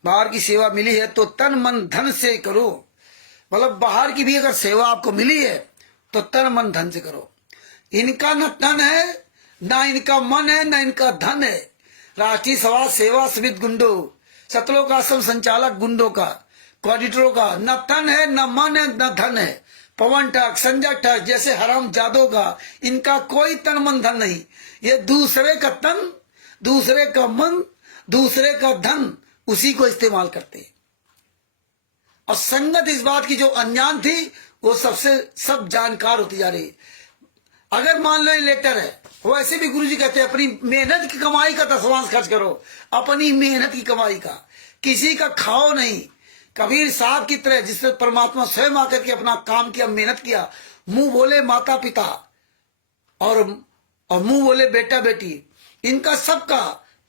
बाहर की सेवा मिली है तो तन मन धन से करो। मतलब बाहर की भी अगर सेवा आपको मिली है तो तन मन धन से करो। इनका न तन है, ना इनका मन है, ना इनका धन है। राष्ट्रीय सभा सेवा समिति गुंडो, सतलोक आश्रम संचालक गुंडों का, कोऑर्डिनेटरों का न तन है, न मन है, न धन है। पवन ठग, संजय ठग जैसे हराम जादों का इनका कोई तन मन धन नहीं। ये दूसरे का तन, दूसरे का मन, दूसरे का धन उसी को इस्तेमाल करते हैं। और संगत इस बात की जो अनजान थी वो सबसे सब जानकार होती जा रही है। अगर मान लो ये लेटर है, वैसे भी गुरुजी कहते हैं अपनी मेहनत की कमाई का 10वांश खर्च करो, अपनी मेहनत की कमाई का, किसी का खाओ नहीं। कबीर साहब की तरह जिसने परमात्मा स्वयं आकर के अपना काम किया, मेहनत किया, मुंह बोले माता पिता और मुंह बोले बेटा बेटी, इनका सबका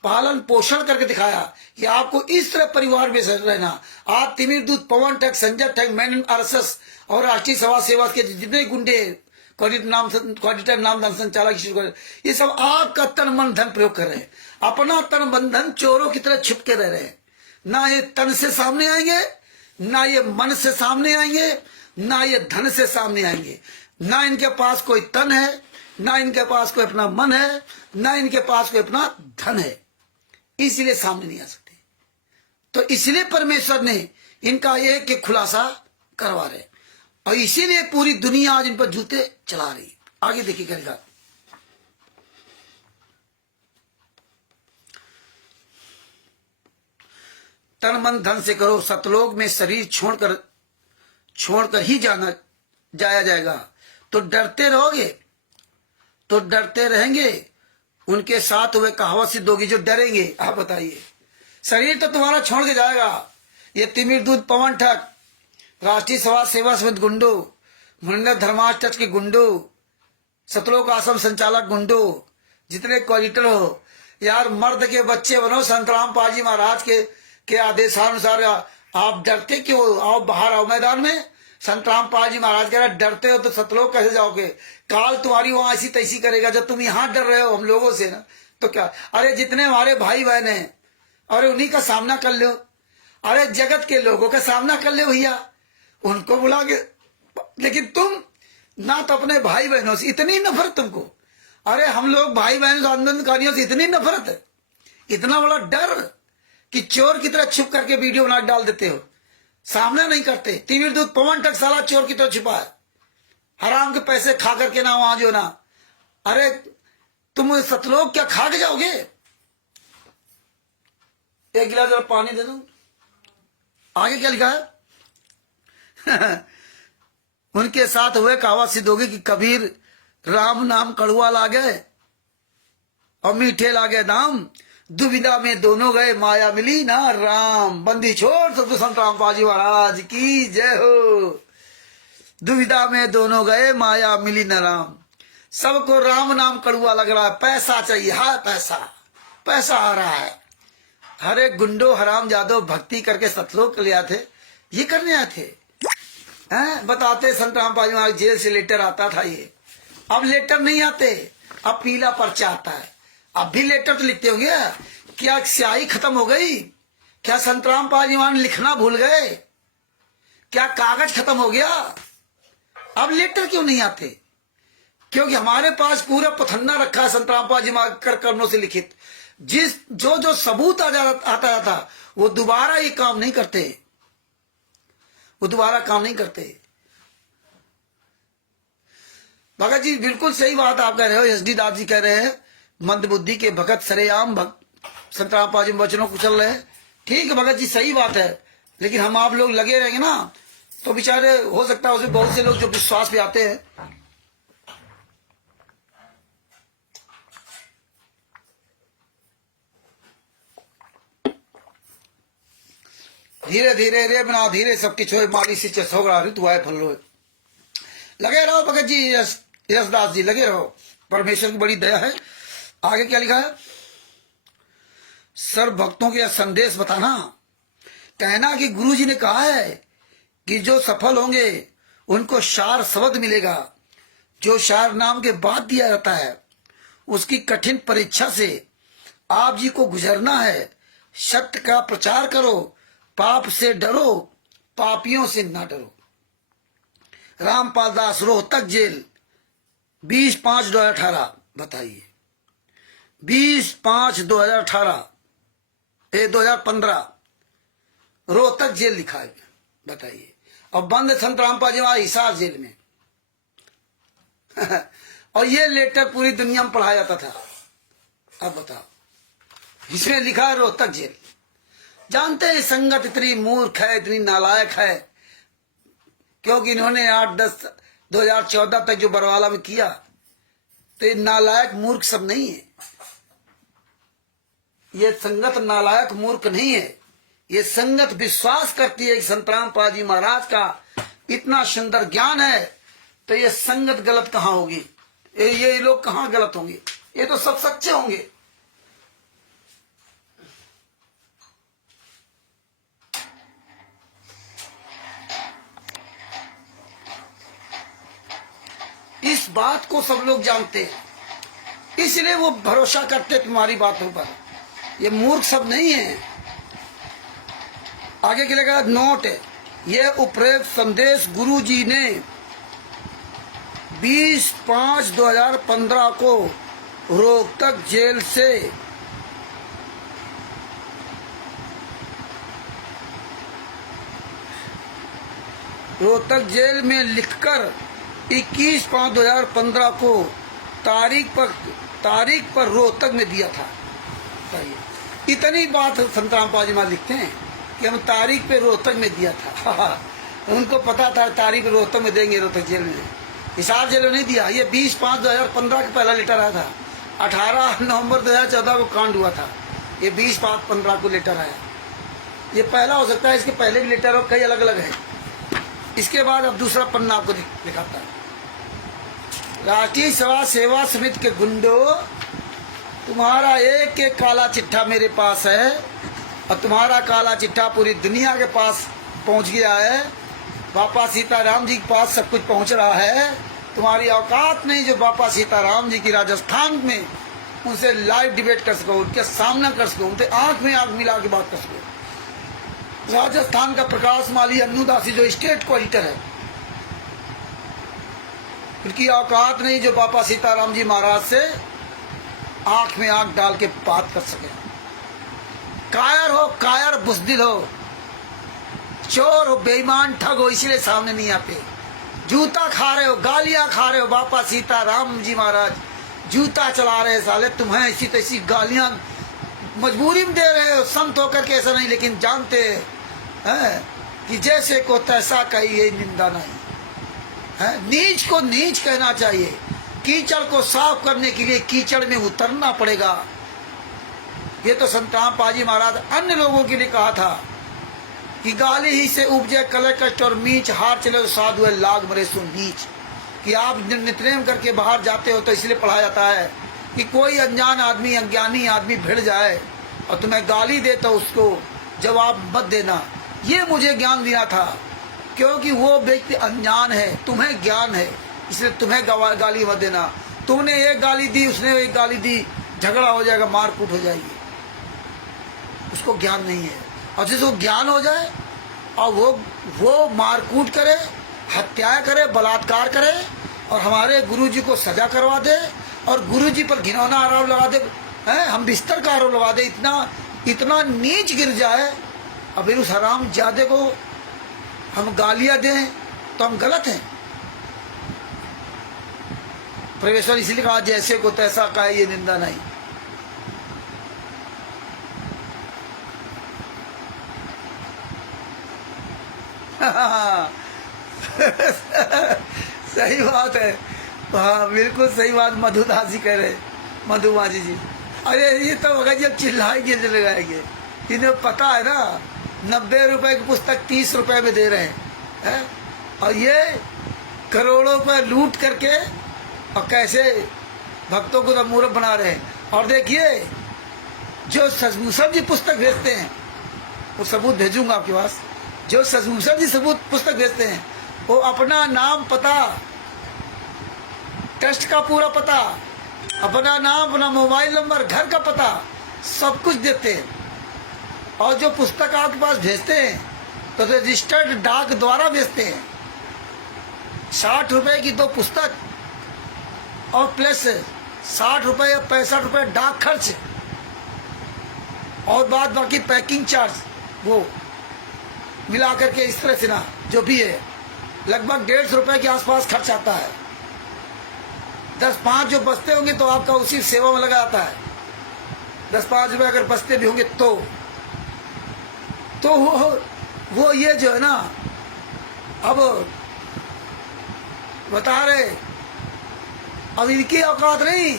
पालन पोषण करके दिखाया कि आपको इस तरह परिवार में रहना। आप तिमिर दूत, पवन ठग, संजय ठग, मैन आरएसएस और राष्ट्रीय सभा सेवा के जितने गुंडे कोऑर्डिनेटर नाम धन संचालक शुरू कर, ये सब आपका तन मन धन प्रयोग कर रहे हैं। अपना तन मन धन चोरों की तरह छिप के रह रहे हैं। ना ये तन से सामने आएंगे, ना ये मन से सामने आएंगे, ना ये धन से सामने आएंगे। ना इनके पास कोई तन है, ना इनके पास कोई अपना मन है, ना इनके पास कोई अपना धन है, इसलिए सामने नहीं आ सकते। तो इसलिए परमेश्वर ने इनका एक खुलासा करवा रहे और इसीलिए पूरी दुनिया आज इन पर जूते चला रही। आगे देखिए करेगा। तन मन धन से करो, सतलोक में शरीर छोड़कर ही जाया जाएगा। तो डरते रहोगे तो डरते रहेंगे, उनके साथ हुए कहावत सिद्ध होगी जो डरेंगे। आप बताइए, शरीर तो तुम्हारा छोड़ के जाएगा। ये तिमिर दूत, पवन ठग, राष्ट्रीय सभा सेवा समिति गुंडो, मुनिंदर धर्माष्टक के गुंडो, सतलोक आश्रम संचालक गुंडो, जितने कोऑर्डिनेटर हो, यार मर्द के बच्चे बनो। संत रामपाल जी महाराज के आदेशानुसार आप डरते क्यों? आओ बाहर आओ मैदान में। संत रामपाल जी महाराज कह रहे डरते हो तो सतलोक कैसे जाओगे? काल तुम्हारी वहां ऐसी तैसी करेगा। जब तुम यहाँ डर रहे हो हम लोगों से ना, तो क्या? अरे जितने हमारे भाई बहन हैं, अरे उन्हीं का सामना कर लो। अरे जगत के लोगों का सामना कर ले भैया, उनको बुला के। लेकिन तुम ना तो अपने भाई बहनों से इतनी नफरत तुमको। अरे हम लोग भाई बहन आंदोलनकारियों से इतनी नफरत है, इतना बड़ा डर कि चोर की तरह छुप करके वीडियो बना डाल देते हो, सामना नहीं करते। तिमिर दूत, पवन ठग साला चोर की तरह छुपा है, हराम के पैसे खा करके ना वहां जो ना। अरे तुम सतलोक क्या खा के जाओगे? एक गिलास जरा पानी दे दो। आगे क्या लिखा है? उनके साथ हुए कहावत सिद्ध होगी कि कबीर राम नाम कड़ुआ लागे और मीठे लागे दाम, दुविधा में दोनों गए माया मिली ना राम। बंदी छोड़ सतगुरु संत रामपाल जी महाराज की जय हो। दुविधा में दोनों गए माया मिली न राम। सबको राम नाम कड़ुआ लग रहा है, पैसा चाहिए। हाँ पैसा आ रहा है। हरे गुंडो हराम जादो भक्ति करके सतलोक ले आए थे, ये करने आए थे। बताते संत रामपाल जी महाराज जेल से लेटर आता था। ये अब लेटर नहीं आते, अब पीला पर्चा आता है। अब भी लेटर तो लिखते होंगे। क्या स्याही खत्म हो गई? क्या संत रामपाल जी महाराज लिखना भूल गए? क्या कागज खत्म हो गया? अब लेटर क्यों नहीं आते? क्योंकि हमारे पास पूरा पथन्ना रखा है संत रामपाल जी कर कर्णों से लिखित। जिस जो जो सबूत आता था वो दोबारा ये काम नहीं करते, वो दोबारा काम नहीं करते। भगत जी बिल्कुल सही बात आप कह रहे हो, एसडी दास जी कह रहे हैं मंद बुद्धि के भगत सरेआम संत रामपाल जी वचनों को चल रहे हैं। ठीक है भगत जी सही बात है, लेकिन हम आप लोग लगे रहेंगे ना तो बेचारे हो सकता है उसमें बहुत से लोग जो विश्वास पे आते हैं। धीरे धीरे रे बना धीरे सब कुछ हो माली से चसोगड़ा ऋतु आए फल रोए। लगे रहो भगत जी, यशदास जी लगे रहो, परमेश्वर की बड़ी दया है। आगे क्या लिखा है? सर्व भक्तों को यह संदेश बताना, कहना कि गुरु जी ने कहा है कि जो सफल होंगे उनको शार शब्द मिलेगा। जो शार नाम के बाद दिया जाता है उसकी कठिन परीक्षा से आप जी को गुजरना है। सत्य का प्रचार करो, पाप से डरो, पापियों से ना डरो। रामपाल दास, रोहतक जेल, 20/5/2018। बताइए 20/5/2018 2015 रोहतक जेल लिखा है। बताइए, और बंद संत रामपाल जी वहां हिसार जेल में और ये लेटर पूरी दुनिया में पढ़ाया जाता था। अब बताओ, इसमें लिखा है रोहतक जेल। जानते हैं संगत इतनी मूर्ख है, इतनी नालायक है, क्योंकि इन्होंने 8/10/2014 तक जो बरवाला में किया, तो ये नालायक मूर्ख सब नहीं है। ये संगत नालायक मूर्ख नहीं है, ये संगत विश्वास करती है कि संत रामपाल जी महाराज का इतना सुंदर ज्ञान है, तो ये संगत गलत कहाँ होगी? ये लोग कहाँ गलत होंगे? ये तो सब सच्चे होंगे। इस बात को सब लोग जानते हैं, इसलिए वो भरोसा करते तुम्हारी बातों पर। ये मूर्ख सब नहीं है। आगे के लगा नोट है, ये उपरोक्त संदेश गुरु जी ने 20/5/2015 को रोहतक जेल से में लिखकर 21/5/2015 को तारीख पर रोहतक में दिया था। इतनी बात संत रामपाल जी महाराज लिखते हैं कि हम तारीख पे रोहतक में दिया था। उनको पता था तारीख रोहतक में देंगे, रोहतक जेल में, हिसार जेल में नहीं दिया। ये 20/5/2015 का पहला लेटर आया था। 18 नवंबर 2014 को कांड हुआ था, ये 20/5/15 को लेटर आया। ये पहला हो सकता है, इसके पहले भी लेटर और कई अलग अलग है। इसके बाद अब दूसरा पन्ना आपको दिखाता है। राष्ट्रीय सेवा समिति के गुंडो, तुम्हारा एक एक काला चिट्ठा मेरे पास है और तुम्हारा काला चिट्ठा पूरी दुनिया के पास पहुंच गया है। बापा सीताराम जी के पास सब कुछ पहुंच रहा है। तुम्हारी औकात नहीं जो बापा सीताराम जी की राजस्थान में उनसे लाइव डिबेट कर सको, उनके सामना कर सको, उनसे आंख में आंख मिला के बात कर सको। राजस्थान का प्रकाश माली अन्नूदासी जो स्टेट कोऑर्डिनेटर है, उनकी औकात नहीं जो बापा सीताराम जी महाराज से आंख में आंख डाल के बात कर सके। कायर हो, कायर बुज़दिल हो, चोर हो, बेईमान ठग हो, इसलिए सामने नहीं आते। जूता खा रहे हो, गालियां खा रहे हो, बापा सीताराम जी महाराज जूता चला रहे साले, तुम्हें ऐसी तैसी गालियां मजबूरी में दे रहे हो। संत होकर के ऐसा नहीं, लेकिन जानते हैं कि जैसे को तैसा कहिए, निंदा नहीं है। नीच को नीच कहना चाहिए। कीचड़ को साफ करने के लिए कीचड़ में उतरना पड़ेगा। ये तो संत रामपाल जी महाराज अन्य लोगों के लिए कहा था कि गाली ही से उपजे कलह कष्ट और मीच, हार चले तो साधु है लाग मरे सो नीच। कि आप नित्यनेम करके बाहर जाते हो तो इसलिए पढ़ा जाता है कि कोई अनजान आदमी, अज्ञानी आदमी भिड़ जाए और तुम्हें गाली दे तो उसको जवाब मत देना। ये मुझे ज्ञान दिया था, क्योंकि वो व्यक्ति अनजान है, तुम्हें ज्ञान है, इसलिए तुम्हें गाली मत देना। तुमने एक गाली दी, उसने एक गाली दी, झगड़ा हो जाएगा, मारकूट हो जाएगी। उसको ज्ञान नहीं है। और जिसको ज्ञान हो जाए और वो मारकूट करे, हत्याएं करे, बलात्कार करे, और हमारे गुरुजी को सजा करवा दे और गुरुजी पर घिनौना आरोप लगा दे, हैं, हम बिस्तर का आरोप लगा दे, इतना नीच गिर जाए, और फिर उस हराम जादे को हम गालियां दें तो हम गलत हैं। परमेश्वर इसलिए कहा जैसे को तैसा का ये निंदा नहीं। सही बात है, हाँ बिल्कुल सही बात मधुदास जी कह रहे, मधुमाजी जी। अरे ये तो अगर जब चिल्लाएंगे जो लगाएंगे, इन्हें पता है ना 90 रुपए की पुस्तक 30 रुपए में दे रहे हैं, और ये करोड़ों रुपए लूट करके और कैसे भक्तों को तो मूर्ख बना रहे हैं। और देखिए जो सजमूसम जी पुस्तक भेजते हैं, वो सबूत भेजूंगा आपके पास, जो सजमूसम जी सबूत पुस्तक भेजते हैं वो अपना नाम पता, टेस्ट का पूरा पता, अपना नाम, अपना मोबाइल नंबर, घर का पता सब कुछ देते हैं। और जो पुस्तक आपके पास भेजते हैं तो रजिस्टर्ड डाक द्वारा भेजते हैं। 60 रुपए की 2 पुस्तक और प्लस 60 रुपए या 65 रुपए डाक खर्च, और बाद बाकी पैकिंग चार्ज वो मिला करके इस तरह से ना जो भी है लगभग 150 रुपए के आसपास खर्च आता है। 10-5 जो बचते होंगे तो आपका उसी सेवा में लगा आता है। 10-5 रुपए अगर बचते भी होंगे तो वो ये जो है ना, अब बता रहे, अब इनकी औकात नहीं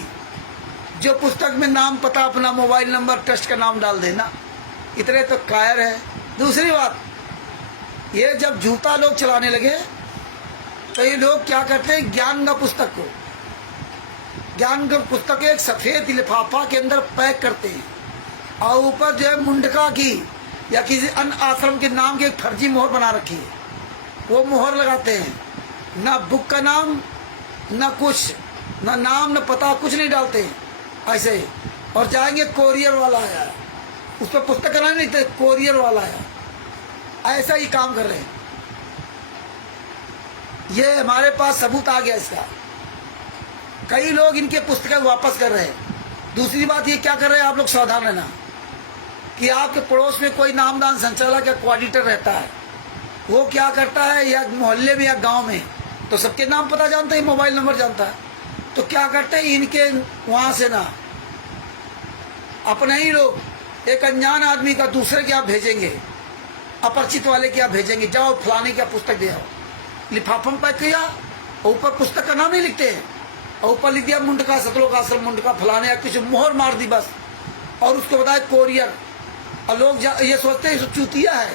जो पुस्तक में नाम पता, अपना मोबाइल नंबर, ट्रस्ट का नाम डाल देना, इतने तो कायर है। दूसरी बात, ये जब जूता लोग चलाने लगे तो ये लोग क्या करते हैं, ज्ञान का पुस्तक को, ज्ञान का पुस्तक एक सफेद लिफाफा के अंदर पैक करते हैं और ऊपर जो है मुंडका की या किसी अन्य आश्रम के नाम की एक फर्जी मोहर बना रखी है, वो मोहर लगाते हैं। ना बुक का नाम, ना कुछ, ना नाम, ना पता, कुछ नहीं डालते हैं ऐसे ही। और जाएंगे कोरियर वाला आया, उस पर पुस्तक का नाम नहीं थे, कोरियर वाला आया, ऐसा ही काम कर रहे हैं। ये हमारे पास सबूत आ गया इसका। कई लोग इनके पुस्तकें वापस कर रहे हैं। दूसरी बात ये क्या कर रहे हैं, आप लोग सावधान रहना कि आपके पड़ोस में कोई नामदान संचालक या कोऑर्डिनेटर रहता है, वो क्या करता है, या मोहल्ले में या गांव में, तो सबके नाम पता जानता है, मोबाइल नंबर जानता है, तो क्या करते हैं इनके वहां से ना अपने ही लोग एक अनजान आदमी का दूसरे के आप भेजेंगे, अपरिचित वाले के आप भेजेंगे, जाओ फलाने की पुस्तक दे आओ, लिफाफा में पैक किया, ऊपर पुस्तक का नाम नहीं लिखते हैं, और ऊपर लिख दिया मुंडका सतलोक आश्रम मुंडका फलाने, या कुछ मोहर मार दी बस, और उसको बताया कोरियर। और लोग ये सोचते हैं चूतिया है,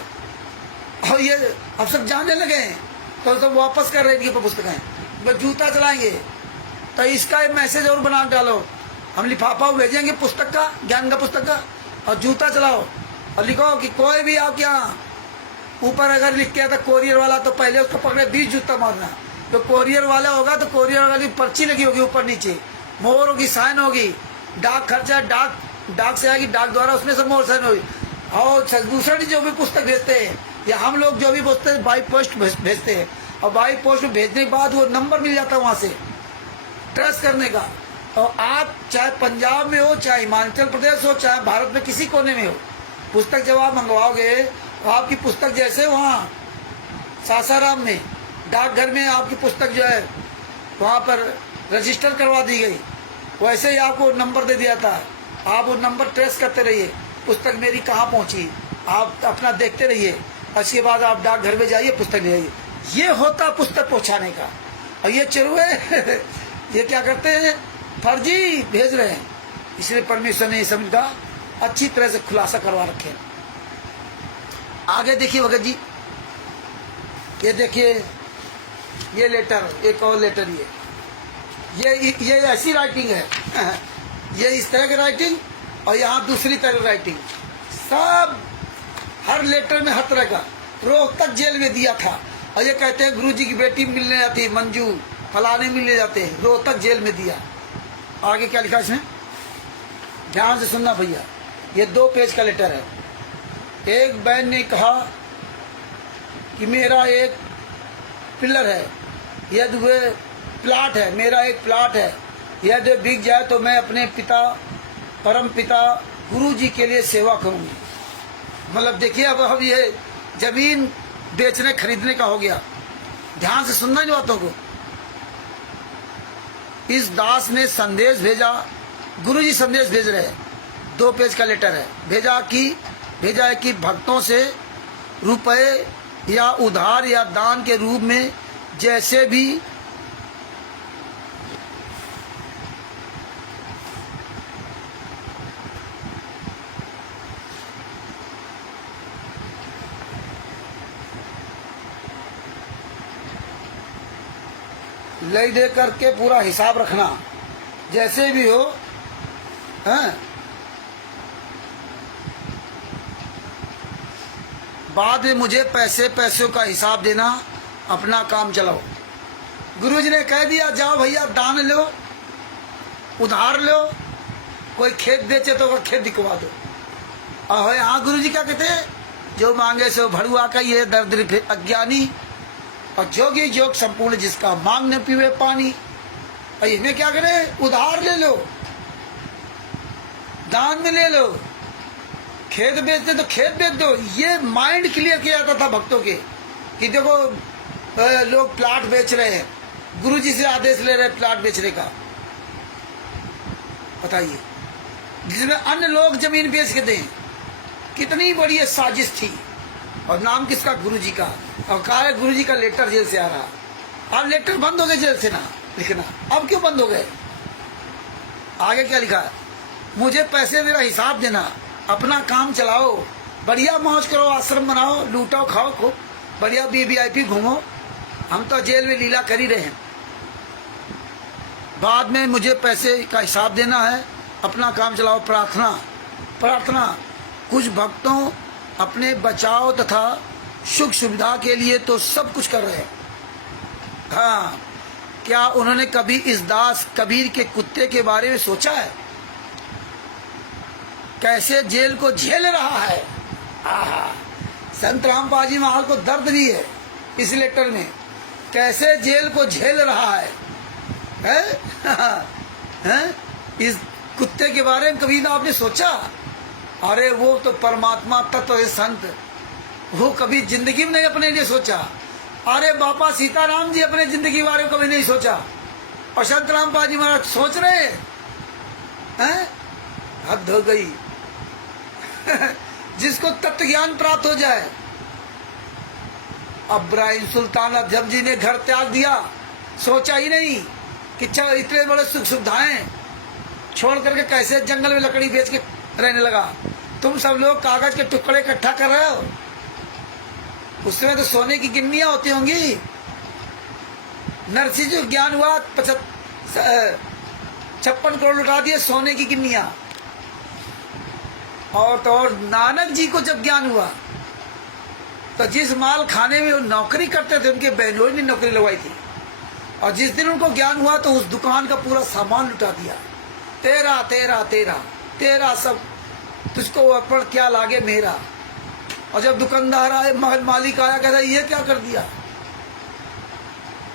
और ये अब सब जानने लगे हैं तो सब वापस कर रहे हैं पुस्तकें। बस जूता चलाएंगे तो इसका मैसेज और बना डालो, हम लिफाफा भेजेंगे पुस्तक का, ज्ञान का पुस्तक का, और जूता चलाओ और लिखो कि कोई भी आपके यहाँ ऊपर अगर लिख के आता कोरियर वाला तो पहले उसको पकड़े 20 जूता मारना। तो कोरियर वाला होगा तो कोरियर वाले की पर्ची लगी होगी ऊपर नीचे, मोहर होगी, साइन होगी, डाक खर्चा, डाक से आएगी, डाक द्वारा उसमें से मोहर साइन होगी। और सदभूषण जो भी पुस्तक भेजते हैं या हम लोग जो भी भेजते हैं बाई पोस्ट भेजते हैं, और बाई पोस्ट में भेजने के बाद वो नंबर मिल जाता है वहाँ से ट्रेस करने का। और आप चाहे पंजाब में हो, चाहे हिमाचल प्रदेश हो, चाहे भारत में किसी कोने में हो, पुस्तक जब आप मंगवाओगे तो आपकी पुस्तक जैसे वहाँ सासाराम में डाकघर में आपकी पुस्तक जो है वहाँ पर रजिस्टर करवा दी गई, वैसे ही आपको नंबर दे दिया था। आप वो नंबर ट्रेस करते रहिए, पुस्तक मेरी कहाँ पहुँची, आप अपना देखते रहिए, उसके बाद आप डाकघर में जाइए, पुस्तक ले आइए। ये होता पुस्तक पहुँचाने का। और ये चरुए ये क्या करते हैं, फर्जी भेज रहे हैं। इसलिए परमेश्वर ने इस समझ का अच्छी तरह से खुलासा करवा रखे हैं। आगे देखिए भगत जी, ये देखिए ये लेटर, एक और लेटर, ये ऐसी राइटिंग है ये इस तरह की राइटिंग, और यहाँ दूसरी तरह राइटिंग, सब हर लेटर में हर तरह का। रोहतक जेल में दिया था, और ये कहते हैं गुरुजी की बेटी मिलने जाती है, मंजू फलाने मिलने जाते हैं, रोहतक जेल में दिया। आगे क्या लिखा इसमें, ध्यान से सुनना भैया, ये 2 पेज का लेटर है। एक बहन ने कहा कि मेरा एक पिलर है, यदि वे प्लाट है, मेरा एक प्लाट है, यदि बिक जाए तो मैं अपने पिता, परम पिता गुरु जी के लिए सेवा करूंगी। मतलब देखिए, अब ये जमीन बेचने खरीदने का हो गया। ध्यान से सुनना इन बातों को। इस दास ने संदेश भेजा, गुरु जी संदेश भेज रहे हैं, 2 पेज का लेटर है। भेजा है कि भक्तों से रुपए या उधार या दान के रूप में जैसे भी ले दे करके पूरा हिसाब रखना, जैसे भी हो। हैं? बाद में मुझे पैसों का हिसाब देना, अपना काम चलाओ। गुरुजी ने कह दिया, जाओ भैया दान लो, उधार लो, कोई खेत बेचे तो वह खेत दिखवा दो। और यहाँ गुरुजी क्या कहते हैं, जो मांगे सो भड़ुआ का ये दरिद्र अज्ञानी, और जोगी जोग संपूर्ण जिसका मांग न पीवे पानी। और इसमें क्या करें, उधार ले लो, दान में ले लो, खेत बेचते तो खेत बेच दो। ये माइंड क्लियर किया जाता था भक्तों के कि देखो लोग प्लाट बेच रहे हैं, गुरुजी से आदेश ले रहे हैं प्लाट बेचने का। बताइए, जिसमें अन्य लोग जमीन बेच के दें, कितनी बड़ी ये साजिश थी। और नाम किसका, गुरुजी का। और कहा है गुरुजी का लेटर जेल से आ रहा। अब लेटर बंद हो गए जेल से ना लिखना। अब क्यों बंद हो गए? आगे क्या लिखा है, मुझे पैसे मेरा हिसाब देना, अपना काम चलाओ, बढ़िया मौज करो, आश्रम बनाओ, लूटो खाओ खूब, बढ़िया VIP घूमो। हम तो जेल में लीला कर ही रहे हैं। बाद में मुझे पैसे का हिसाब देना है, अपना काम चलाओ। प्रार्थना कुछ भक्तों अपने बचाव तथा सुख सुविधा के लिए तो सब कुछ कर रहे हैं। हाँ, क्या उन्होंने कभी इस दास कबीर के कुत्ते के बारे में सोचा है, कैसे जेल को झेल रहा है? संत रामपाल जी महाराज को दर्द भी है इस लेटर में, कैसे जेल को झेल रहा है, है? इस कुत्ते के बारे में कभी ना आपने सोचा? अरे वो तो परमात्मा तत्व है संत, वो कभी जिंदगी में नहीं अपने लिए सोचा। अरे बापा सीताराम जी अपने जिंदगी के बारे में कभी नहीं सोचा, और संत रामपाल जी महाराज सोच रहे हैं। हद हो गई। जिसको तत्व ज्ञान प्राप्त हो जाए। इब्राहिम सुल्तान अजब जी ने घर त्याग दिया, सोचा ही नहीं कि चल इतने बड़े सुख सुविधाएं छोड़ करके कैसे जंगल में लकड़ी बेच के रहने लगा। तुम सब लोग कागज के टुकड़े इकट्ठा कर रहे हो, उसमें तो सोने की गिन्नियां होती होंगी। नरसिंह जी ज्ञान हुआ 56 करोड़ लुटा दिए सोने की गिन्नियां। और तो और नानक जी को जब ज्ञान हुआ तो जिस माल खाने में वो नौकरी करते थे, उनके बहनोई ने नौकरी लगवाई थी, और जिस दिन उनको ज्ञान हुआ तो उस दुकान का पूरा सामान लुटा दिया। तेरा तेरा तेरा तेरा सब तुझको अर्पण क्या लागे मेरा। और जब दुकानदार आए, मालिक आया, कहता ये क्या कर दिया।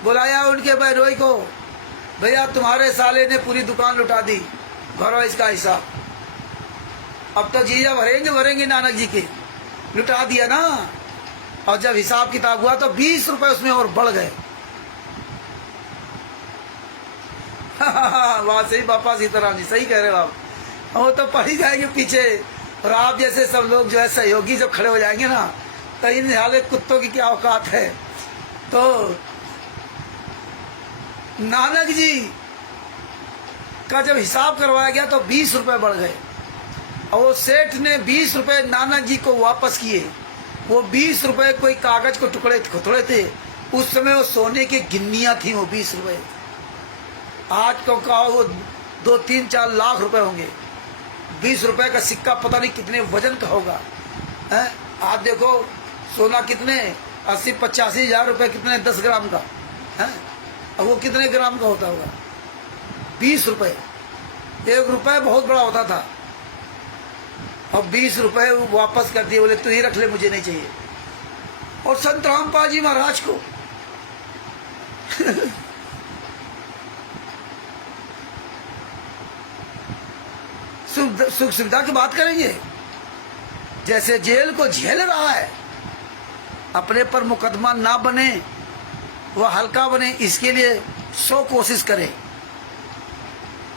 बुलाया उनके बहनोई को, भैया तुम्हारे साले ने पूरी दुकान लुटा दी, भरो इसका हिसाब। अब तो जीजा भरेंगे नानक जी के, लुटा दिया ना। और जब हिसाब किताब हुआ तो 20 रुपए उसमें और बढ़ गए। वहां से ही बापा सीताराम जी सही कह रहे हो आप। वो तो पड़ ही जाएंगे पीछे, और आप जैसे सब लोग जो है सहयोगी जब खड़े हो जाएंगे ना, तो इन हाले कुत्तों की क्या औकात है। तो नानक जी का जब हिसाब करवाया गया तो 20 रुपए बढ़ गए, और वो सेठ ने 20 रुपए नानक जी को वापस किए। वो 20 रुपए कोई कागज को टुकड़े थोड़े थे, उस समय वो सोने की गिन्नियां थी वो 20 रुपए। आज को कहो वो 2-3-4 लाख रुपए होंगे। 20 रुपए का सिक्का पता नहीं कितने वजन का होगा। है? आप देखो सोना कितने 80-85 हजार रुपए, कितने 10 ग्राम का है, और वो कितने ग्राम का होता होगा। 20 रुपए, 1 रुपए बहुत बड़ा होता था, और 20 रुपए वापस कर दिए, बोले तू ही रख ले, मुझे नहीं चाहिए। और संत रामपाल जी महाराज को सुख सुविधा की बात करेंगे। जैसे जेल को झेल रहा है, अपने पर मुकदमा ना बने, वह हल्का बने, इसके लिए 100 कोशिश करे।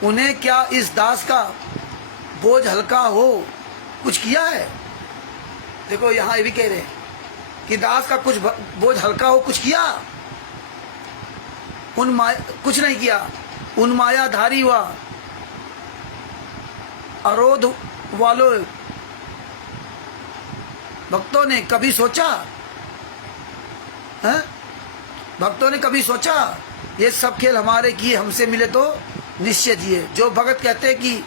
उन्हें क्या इस दास का बोझ हल्का हो कुछ किया है? देखो यहाँ ये भी कह रहे हैं कि दास का कुछ बोझ हल्का हो कुछ किया? कुछ नहीं किया। उन मायाधारी व अरोध वालों भक्तों ने कभी सोचा है? भक्तों ने कभी सोचा ये सब खेल हमारे किए हमसे मिले तो निश्चय दिए। जो भगत कहते हैं कि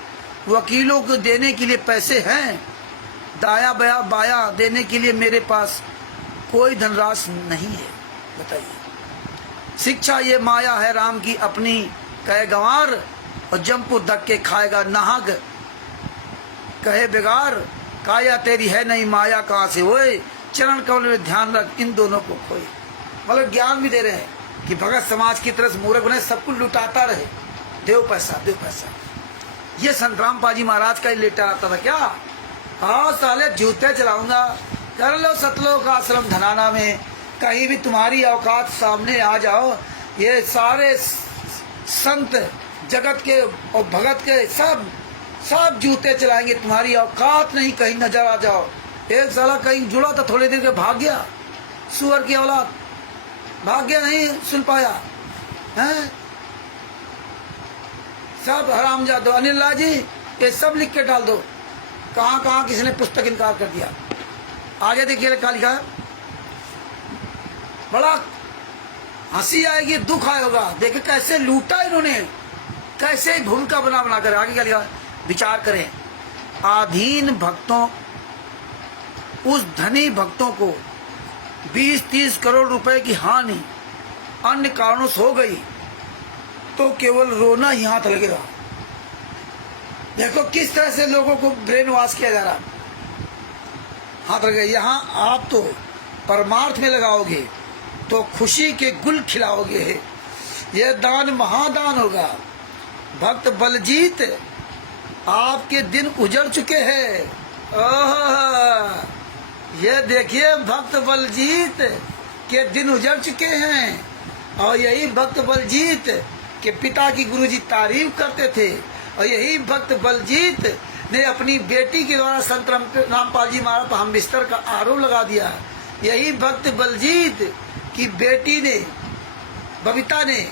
वकीलों को देने के लिए पैसे हैं, दाया बया बाया देने के लिए मेरे पास कोई धनराशि नहीं है। बताइए, शिक्षा ये माया है राम की अपनी कहे गंवार, और जमपुर धक्के खाएगा नाहक कहे बेगार। काया तेरी है नहीं माया कहाँ से होए, चरण कमल में ध्यान रख इन दोनों को खोए। मतलब ज्ञान भी दे रहे हैं कि भगत समाज की तरह से मूर्ख बने, सब कुछ लुटाता रहे, देव पैसा देव पैसा। ये संत रामपाल जी महाराज का ही लेटर आता था क्या? हाँ साले जूते चलाऊंगा, कर लो सतलोक आश्रम धनाना में, कहीं भी तुम्हारी औकात सामने आ जाओ। ये सारे संत जगत के और भगत के सब जूते चलाएंगे, तुम्हारी औकात नहीं, कहीं नजर आ जाओ। एक साला कहीं जुड़ा था, थोड़ी देर के भाग गया, सुअर की औलाद, भाग गया, नहीं सुन पाया है। सब हरामजादो। अनिल लाल जी ये सब लिख के डाल दो, कहाँ कहाँ किसी ने पुस्तक इनकार कर दिया। आगे देखिए क्या लिखा है, बड़ा हंसी आएगी, दुख आएगा। देखिए कैसे लूटा इन्होंने, कैसे भूमिका बना बना कर। आगे क्या लिखा, विचार करें। आधीन भक्तों, उस धनी भक्तों को 20-30 करोड़ रुपए की हानि अन्य कारणों से हो गई तो केवल रोना ही हाथ लगेगा। देखो किस तरह से लोगों को ब्रेन वॉश किया जा रहा, हाथ लगे। यहाँ आप तो परमार्थ में लगाओगे तो खुशी के गुल खिलाओगे, यह दान महादान होगा। भक्त बलजीत आपके दिन उजड़ चुके हैं। ये देखिए भक्त बलजीत के दिन उजड़ चुके हैं। और यही भक्त बलजीत के पिता की गुरुजी तारीफ करते थे। और यही भक्त बलजीत ने अपनी बेटी के द्वारा संत रामपाल जी महाराज पर हम बिस्तर का आरोप लगा दिया। यही भक्त बलजीत की बेटी ने, बबीता ने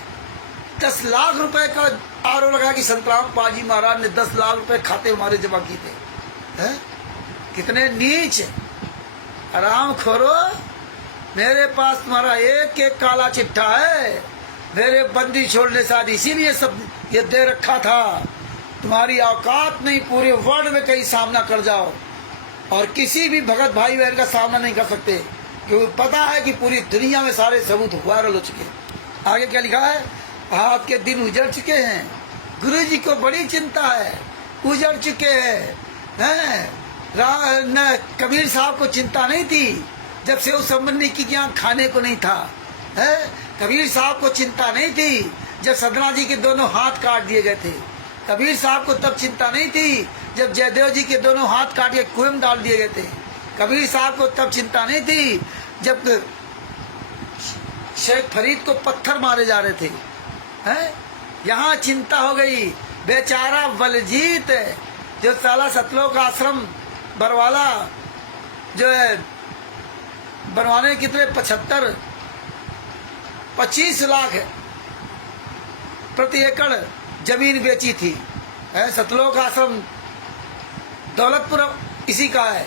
10 लाख रुपए का आरोप लगा कि संत रामपाल जी महाराज ने 10 लाख रुपए खाते हमारे जमा किए थे। है? कितने नीच आराम खोरो। मेरे पास तुम्हारा एक काला चिट्ठा है, मेरे बंदी छोड़ने साथ इसीलिए सब ये दे रखा था। तुम्हारी औकात नहीं, पूरे वर्ल्ड में कहीं सामना कर जाओ और किसी भी भगत भाई बहन का सामना नहीं कर सकते, क्योंकि पता है कि पूरी दुनिया में सारे सबूत वायरल हो चुके। आगे क्या लिखा है, आपके दिन उजड़ चुके हैं। गुरु जी को बड़ी चिंता है, उजड़ चुके हैं। कबीर साहब को चिंता नहीं थी जब से उस संबंधी की यहाँ खाने को नहीं था। है? कबीर साहब को चिंता नहीं थी जब सदना जी के दोनों हाथ काट दिए गए थे। कबीर साहब को तब चिंता नहीं थी जब जयदेव जी के दोनों हाथ काट के कुएं में डाल दिए गए थे। कबीर साहब को तब चिंता नहीं थी जब शेख फरीद को पत्थर मारे जा रहे थे। हैं? यहाँ चिंता हो गई। बेचारा बलजीत जो साला सतलोक आश्रम बरवाला जो है बनवाने कितने 25 लाख प्रति एकड़ जमीन बेची थी। सतलोक आश्रम दौलतपुर इसी का है?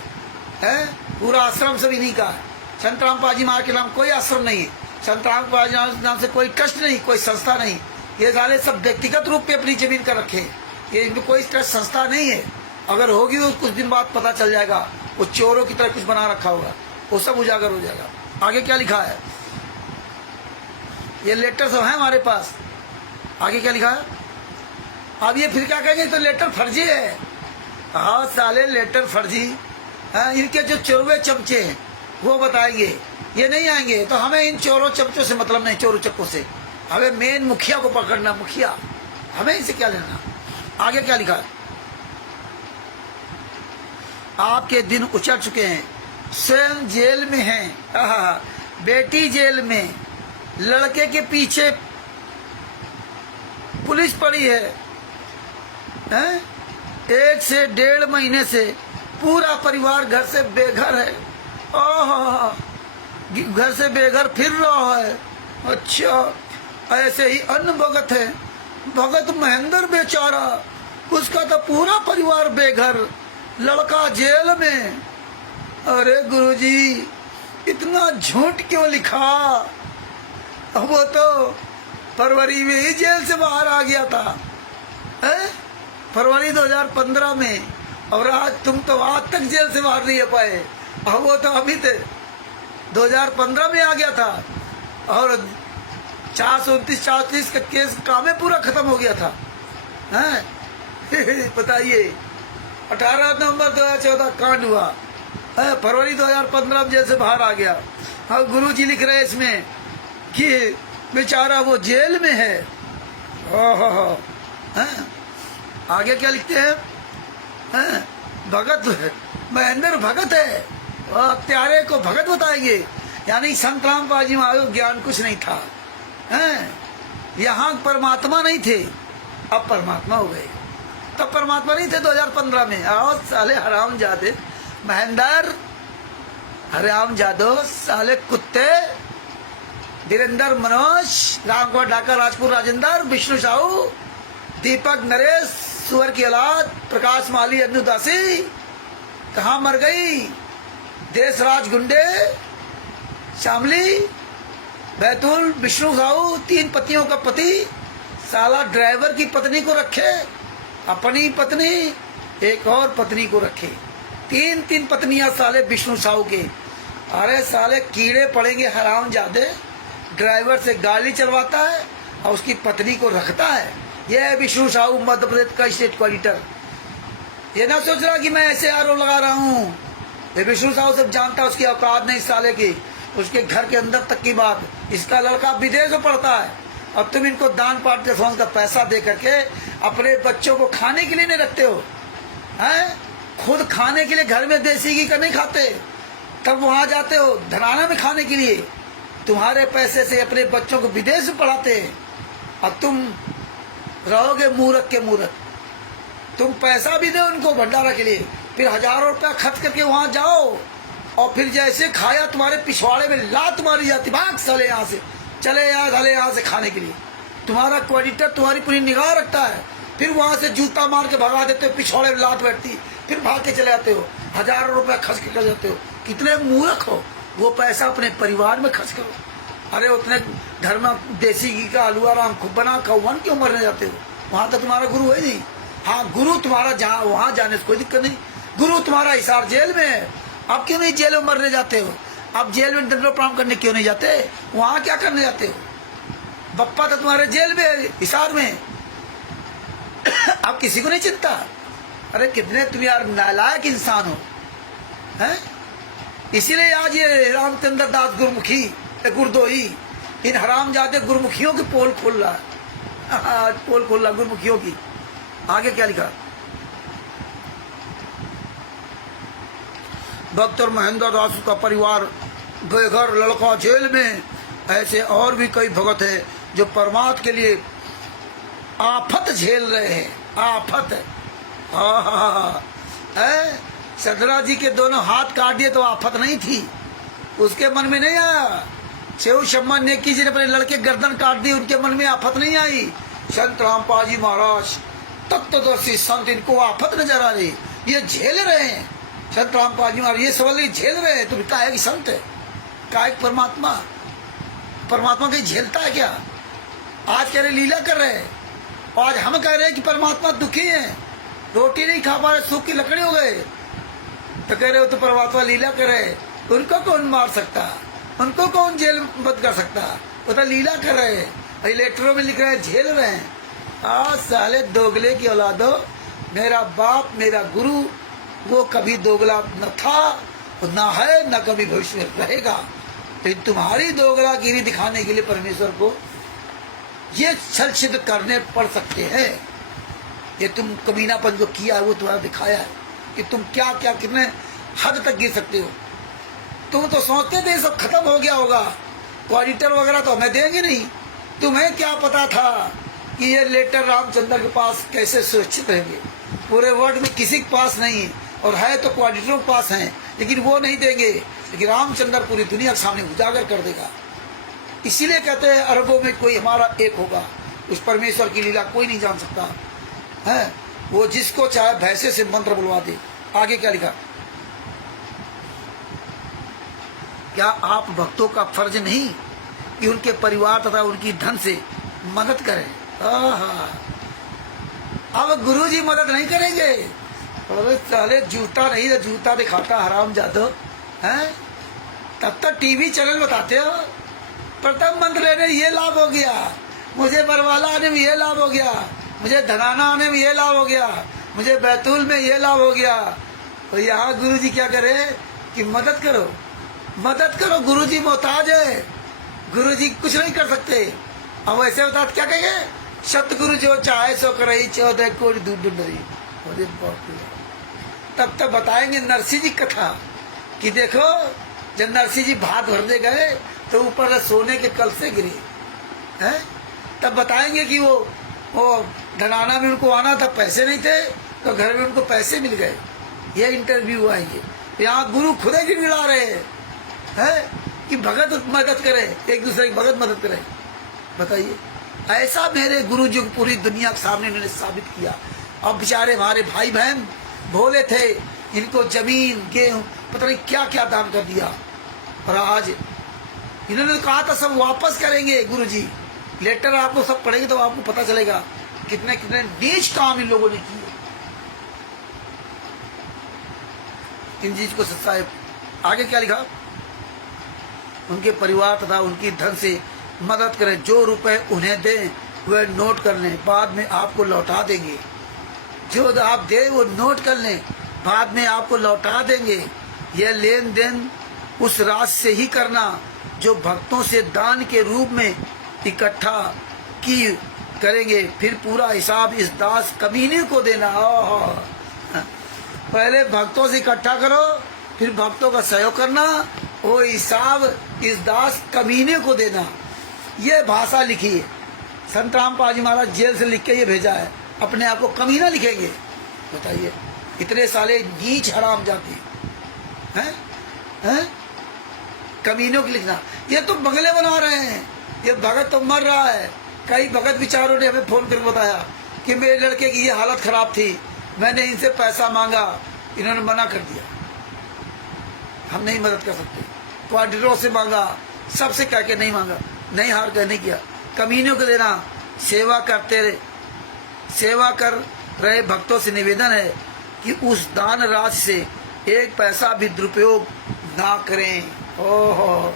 पूरा आश्रम सब इन्हीं का है। संत रामपाल जी महाराज के नाम कोई आश्रम नहीं है, संत रामपाल जी महाराज के नाम से कोई ट्रस्ट नहीं, कोई संस्था नहीं। ये सारे सब व्यक्तिगत रूप पे अपनी जमीन कर रखे, ये इनमें कोई ट्रस्ट संस्था नहीं है। अगर होगी तो कुछ दिन बाद पता चल जाएगा, वो चोरों की तरह कुछ बना रखा होगा, वो सब उजागर हो जाएगा। आगे क्या लिखा है, ये लेटर सब है हमारे पास। आगे क्या लिखा है, अब ये फिर क्या कहेंगे तो लेटर फर्जी है। हाँ साले लेटर फर्जी। इनके जो चोरवे चमचे हैं वो बताएंगे, ये नहीं आएंगे। तो हमें इन चोरों चमचों से मतलब नहीं, चोरों चक्कों से। हमें मेन मुखिया को पकड़ना, मुखिया, हमें इनसे क्या लेना। आगे क्या लिखा है, आपके दिन उचट चुके हैं, स्वयं जेल में हैं, बेटी जेल में, लड़के के पीछे पुलिस पड़ी है, हैं? 1 से 1.5 महीने से पूरा परिवार घर से बेघर है। घर से बेघर फिर रहा है। अच्छा, ऐसे ही अन्य भगत है, भगत महेंद्र बेचारा, उसका तो पूरा परिवार बेघर, लड़का जेल में। अरे गुरुजी, इतना झूठ क्यों लिखा? वो तो फरवरी में ही जेल से बाहर आ गया था, है? फरवरी 2015 में, और आज तुम तो आज तक जेल से बाहर नहीं आ पाए। और वो तो अभी थे 2015 में आ गया था, और 429-430 का केस काम में पूरा खत्म हो गया था, हैं? बताइए, 18 नवंबर 2014 कांड हुआ, फरवरी 2015 में जेल से बाहर आ गया। और गुरु जी लिख रहे हैं इसमें कि बेचारा वो जेल में है। आगे क्या लिखते हैं? भगत है, महेंद्र भगत है, प्यारे को भगत बताएंगे। यानी संत रामपाल जी महाराज ज्ञान कुछ नहीं था, यहाँ परमात्मा नहीं थे, अब परमात्मा हो गए। तब परमात्मा नहीं थे 2015 में। आओ साले हराम जादे महेंद्र, हराम जादो साले कुत्ते, वीरेंद्र मनोज, रामगढ़ ढाका राजपुर राजेंद्र, विष्णु साहू, दीपक नरेश, सुअर की औलाद, प्रकाश माली, अन्नू दासी, कहाँ मर गई? देशराज गुंडे, शामली, बैतूल, विष्णु साहू, 3 पत्नियों का पति, साला ड्राइवर की पत्नी को रखे, अपनी पत्नी, एक और पत्नी को रखे, 3 पत्नियां साले विष्णु साहू के। अरे साले कीड़े पड़ेंगे हराम जादे, ड्राइवर से गाड़ी चलवाता है और उसकी पत्नी को रखता है। यह है विष्णु साहू, मध्य प्रदेश का स्टेट ऑडिटर। ये ना सोच रहा कि मैं ऐसे आरोप लगा रहा हूँ, ये विष्णु साहू सब जानता, उसकी औकात नहीं साले की, उसके घर के अंदर तक की बात। इसका लड़का विदेश में पढ़ता है और तुम इनको दान पाठ के का पैसा दे करके अपने बच्चों को खाने के लिए नहीं रखते हो, हैं? खुद खाने के लिए घर में देसी घी का नहीं खाते, तब वहां जाते हो धराना में खाने के लिए। तुम्हारे पैसे से अपने बच्चों को विदेश में पढ़ाते हैं और तुम रहोगे मूर्ख के मूर्ख। तुम पैसा भी दो उनको भंडारा के लिए, फिर हजारों रुपया खर्च करके वहां जाओ और फिर जैसे खाया तुम्हारे पिछवाड़े में लात मारी जाती, भाग साले यहाँ से, चले यहाँ से खाने के लिए। तुम्हारा क्वाडिटर तुम्हारी पूरी निगाह रखता है, फिर वहां से जूता मार के भगा देते हो, पिछवाड़े में लात बैठती, फिर भाग के चले जाते हो, हजारों रुपया खर्च के कर जाते हो। कितने मूर्ख हो, वो पैसा अपने परिवार में खर्च करो। अरे उतने घर में देसी घी का हलवा राम खूब बना कौन क्यों मरने जाते हो? वहां तो तुम्हारा गुरु है नहीं। हाँ, गुरु तुम्हारा वहां जाने से कोई दिक्कत नहीं। गुरु तुम्हारा हिसार जेल में है, अब क्यों नहीं जेल में मरने जाते हो? अब जेल में दंडो प्रणाम करने क्यों नहीं जाते? वहां क्या करने जाते हो? बप्पा तो तुम्हारे जेल में है, हिसार में। अब किसी को नहीं चिंता। अरे कितने तुम यार नालायक इंसान हो, हैं? इसीलिए आज ये रामचंद्र दास गुरमुखी गुरदोही इन हरामजादे गुरमुखियों की पोल खोल रहा है। आज पोल खोल रहा गुरमुखियों की। आगे क्या लिखा? भक्त और महेंद्र दास का परिवार बेघर, लड़का जेल में। ऐसे और भी कई भगत है जो परमात्मा के लिए आफत झेल रहे हैं। आफत है। सदरा जी के दोनों हाथ काट दिए तो आफत नहीं थी, उसके मन में नहीं आया। शेव शम्मा नेकी जी ने अपने लड़के गर्दन काट दी, उनके मन में आफत नहीं आई। संत रामपाल जी महाराज तत्वदर्शी संत, इनको आफत नजर आ रही, ये झेल रहे हैं। संत रामपाल जी महाराज ये सवाल झेल रहे हैं। तुम काहे की संत है, काहे परमात्मा? परमात्मा कहीं झेलता है क्या? आज कह रहे लीला कर रहे हैं, आज हम कह रहे हैं कि परमात्मा दुखी है, रोटी नहीं खा पा रहे, सूख की लकड़ी हो गए, तो कह रहे हो तो परमात्मा लीला कर रहे। उनको कौन मार सकता, उनको कौन जेल बंद कर सकता? वो तो लीला कर रहे हैं। लेटरों में लिख रहे हैं झेल रहे हैं। आज साले दोगले की औलादो, मेरा बाप मेरा गुरु वो कभी दोगला न था, न है, न कभी भविष्य में रहेगा। तो तुम्हारी दोगलागिरी दिखाने के लिए परमेश्वर को ये छल छिद्र करने पड़ सकते हैं। ये तुम कमीनापन जो किया है वो तुम्हारा दिखाया है। कि तुम क्या क्या कितने हद तक गिर सकते हो। तुम तो सोचते थे सब खत्म हो गया होगा, क्वालिटर वगैरह तो हमें देंगे नहीं। तुम्हें क्या पता था कि ये लेटर रामचंद्र के पास कैसे सुरक्षित रहेंगे? पूरे वर्ल्ड में किसी के पास नहीं है, और है तो क्वालिटरों के पास हैं, लेकिन वो नहीं देंगे। लेकिन रामचंद्र पूरी दुनिया के सामने उजागर कर देगा। इसीलिए कहते हैं अरबों में कोई हमारा एक होगा। उस परमेश्वर की लीला कोई नहीं जान सकता है। वो जिसको चाहे भैंसे से मंत्र बुलवा दे। आगे क्या लिखा? क्या आप भक्तों का फर्ज नहीं कि उनके परिवार तथा उनकी धन से मदद करें? अब गुरुजी मदद नहीं करेंगे? अरे साले जूता नहीं तो जूता दिखाता हराम जादो है। तब तक टीवी चैनल बताते हो प्रथम मंत्र लेने ये लाभ हो गया, मुझे बरवाला आने में ये लाभ हो गया, मुझे धनाना आने में ये लाभ हो गया, मुझे बैतूल में ये लाभ हो गया। तो यहाँ गुरुजी क्या करे कि मदद करो, मदद करो। गुरुजी मोहताज है, गुरुजी कुछ नहीं कर सकते। अब ऐसे बता क्या कहेंगे? सतगुरु जो चाहे सो करे, 14 कोटि दूर डुंडरी। तब तक बताएंगे नरसिंह जी कथा कि देखो जब नरसिंह जी भात भरने गए तो ऊपर सोने के कल से गिरे हैं। तब बताएंगे कि वो धनाना में उनको आना था, पैसे नहीं थे तो घर में उनको पैसे मिल गए। ये इंटरव्यू आएंगे। यहाँ गुरु खुद ही गिड़ा रहे हैं कि भगत मदद करे, एक दूसरे की भगत मदद करे। बताइए, ऐसा मेरे गुरु जी पूरी दुनिया के सामने इन्होंने साबित किया। अब बेचारे हमारे भाई बहन भोले थे, इनको जमीन गेहूं पता नहीं क्या क्या दान कर दिया, और आज इन्होंने कहा था सब वापस करेंगे। गुरुजी लेटर आपको सब पढ़ेंगे तो आपको पता चलेगा कितने कितने नीच काम इन लोगों ने किए। इन चीज को सत्साहेब आगे क्या लिखा? उनके परिवार तथा उनकी धन से मदद करें, जो रुपए उन्हें दें वह नोट कर लें, बाद में आपको लौटा देंगे। जो आप दे वो नोट कर लें, बाद में आपको लौटा देंगे। यह लेन देन उस राशि से ही करना जो भक्तों से दान के रूप में इकट्ठा की करेंगे, फिर पूरा हिसाब इस दास कमीने को देना। पहले भक्तों से इकट्ठा करो, फिर भक्तों का सहयोग करना, वो हिसाब इस दास कमीने को देना। ये भाषा लिखी है संत रामपाल जी महाराज, जेल से लिख के ये भेजा है। अपने आप को कमीना लिखेंगे? बताइए, इतने साले नीच हराम जाती हैं? कमीनों की लिखना। ये तो बंगले बना रहे हैं, ये भगत तो मर रहा है। कई भगत विचारों ने हमें फोन करके बताया कि मेरे लड़के की ये हालत खराब थी, मैंने इनसे पैसा मांगा, इन्होंने मना कर दिया, हम नहीं मदद कर सकते। क्वार्टरों से मांगा, सबसे कह के नहीं मांगा, नहीं हार कर नहीं किया। कमीनों को देना। सेवा कर रहे भक्तों से निवेदन है कि उस दान राशि से एक पैसा भी दुरुपयोग ना करें। ओहो,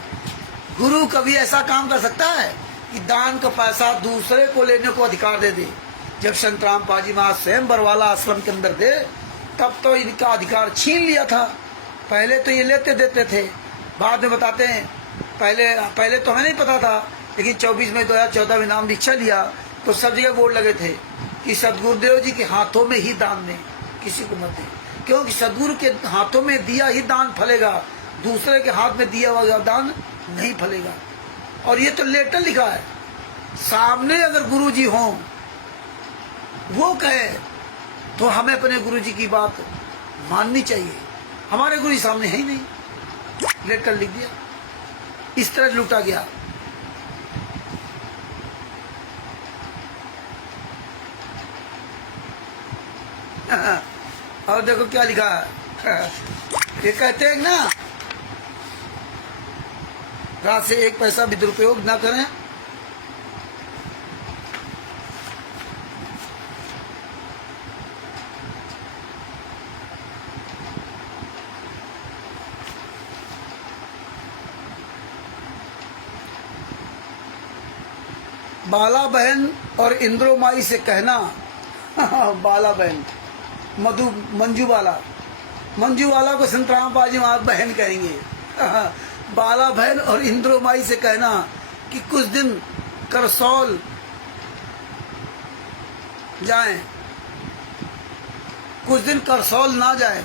गुरु कभी ऐसा काम कर सकता है कि दान का पैसा दूसरे को लेने को अधिकार दे दे? जब संत रामपाल जी महाराज स्वयं बरवाला आश्रम के अंदर थे तब तो इनका अधिकार छीन लिया था। पहले तो ये लेते देते थे, बाद में बताते हैं पहले तो हमें नहीं पता था, लेकिन 24 मई 2014 में नाम दीक्षा लिया तो सब जगह बोर्ड लगे थे कि सदगुरुदेव जी के हाथों में ही दान दें, किसी को मत दें, क्योंकि सदगुरु के हाथों में दिया ही दान फलेगा, दूसरे के हाथ में दिया हुआ दान नहीं फलेगा। और ये तो लेटर लिखा है सामने। अगर गुरु जी हों, वो कहे तो हमें अपने गुरु जी की बात माननी चाहिए। हमारे गुरु जी सामने है ही नहीं, लेटर लिख दिया, इस तरह लूटा गया। और देखो क्या लिखा है, ये कहते हैं ना रात से एक पैसा भी दुरुपयोग ना करें। बाला बहन और इंद्रोमाई से कहना बाला बहन मंजू वाला को संत रामपाल जी महाराज बहन कहेंगे। बाला बहन और इंद्रोमाई से कहना कि कुछ दिन करसौल जाएं, कुछ दिन करसौल ना जाए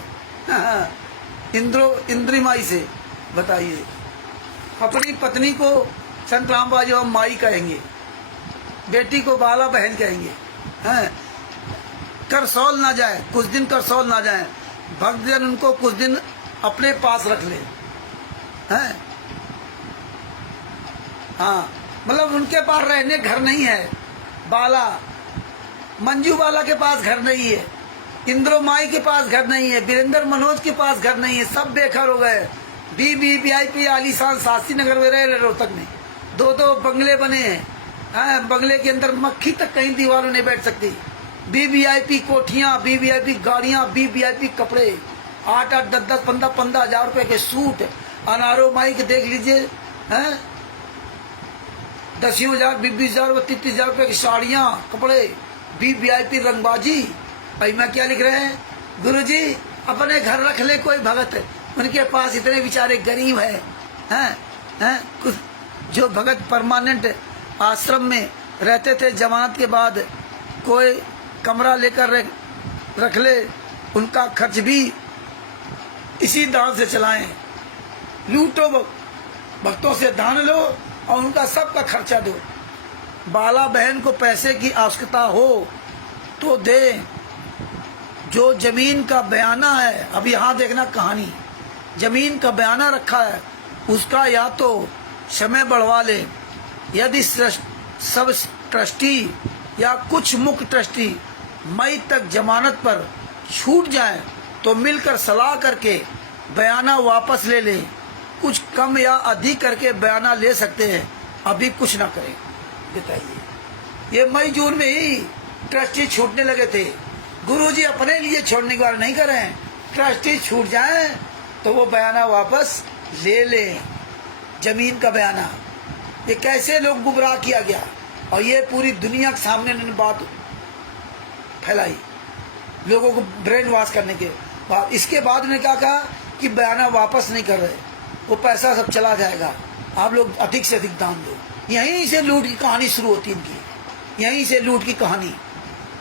इंद्री माई से। बताइए, अपनी पत्नी को संत राम बाजी हम माई कहेंगे, बेटी को बाला बहन कहेंगे, हैं? करसौल ना जाए, कुछ दिन करसौल ना जाए, भक्तजन उनको कुछ दिन अपने पास रख ले, हैं? हाँ, मतलब उनके पास रहने घर नहीं है। बाला, मंजू बाला के पास घर नहीं है, इंद्रो माई के पास घर नहीं है, वीरेंद्र मनोज के पास घर नहीं है, सब बेघर हो गए। VIP आलीशान शास्त्री नगर में रह रहे, रोहतक में 2-2 बंगले बने हैं। बंगले के अंदर मक्खी तक कहीं दीवारों नहीं बैठ सकती। VIP कोठियां, VIP गाड़ियां, VIP कपड़े, 8-8, 10-10, 15-15 हजार रुपए के सूट। अनारो माई के देख लीजिए, हैं? 10,000, 20,000, 30,000 रुपए की साड़ियां, कपड़े, VIP रंगबाजी। भाई मैं क्या लिख रहे हैं? गुरुजी अपने घर रख ले कोई भगत, उनके पास इतने बेचारे गरीब हैं? कुछ जो भगत परमानेंट आश्रम में रहते थे, जमानत के बाद कोई कमरा लेकर रख ले, उनका खर्च भी इसी दान से चलाएं। लूटो, भक्तों से दान लो और उनका सबका खर्चा दो। बाला बहन को पैसे की आवश्यकता हो तो दे। जो जमीन का बयाना है, अब यहाँ देखना कहानी, जमीन का बयाना रखा है उसका या तो समय बढ़वा ले, यदि सब ट्रस्टी या कुछ मुख्य ट्रस्टी मई तक जमानत पर छूट जाए तो मिलकर सलाह करके बयाना वापस ले लें। कुछ कम या अधिक करके बयाना ले सकते हैं, अभी कुछ ना करें। बताइए, ये मई जून में ही ट्रस्टी छूटने लगे थे। गुरुजी अपने लिए छोड़ने की बात नहीं कर रहे हैं, ट्रस्टी छूट जाए तो वो बयाना वापस ले लें, जमीन का बयाना। ये कैसे लोग गुमराह किया गया, और ये पूरी दुनिया के सामने इन्होंने बात फैलाई लोगों को ब्रेन वॉश करने के बाद। इसके बाद उन्होंने क्या कहा कि बयाना वापस नहीं कर रहे, वो पैसा सब चला जाएगा, आप लोग अधिक से अधिक दान दो। यहीं से लूट की कहानी शुरू होती इनकी, यहीं से लूट की कहानी।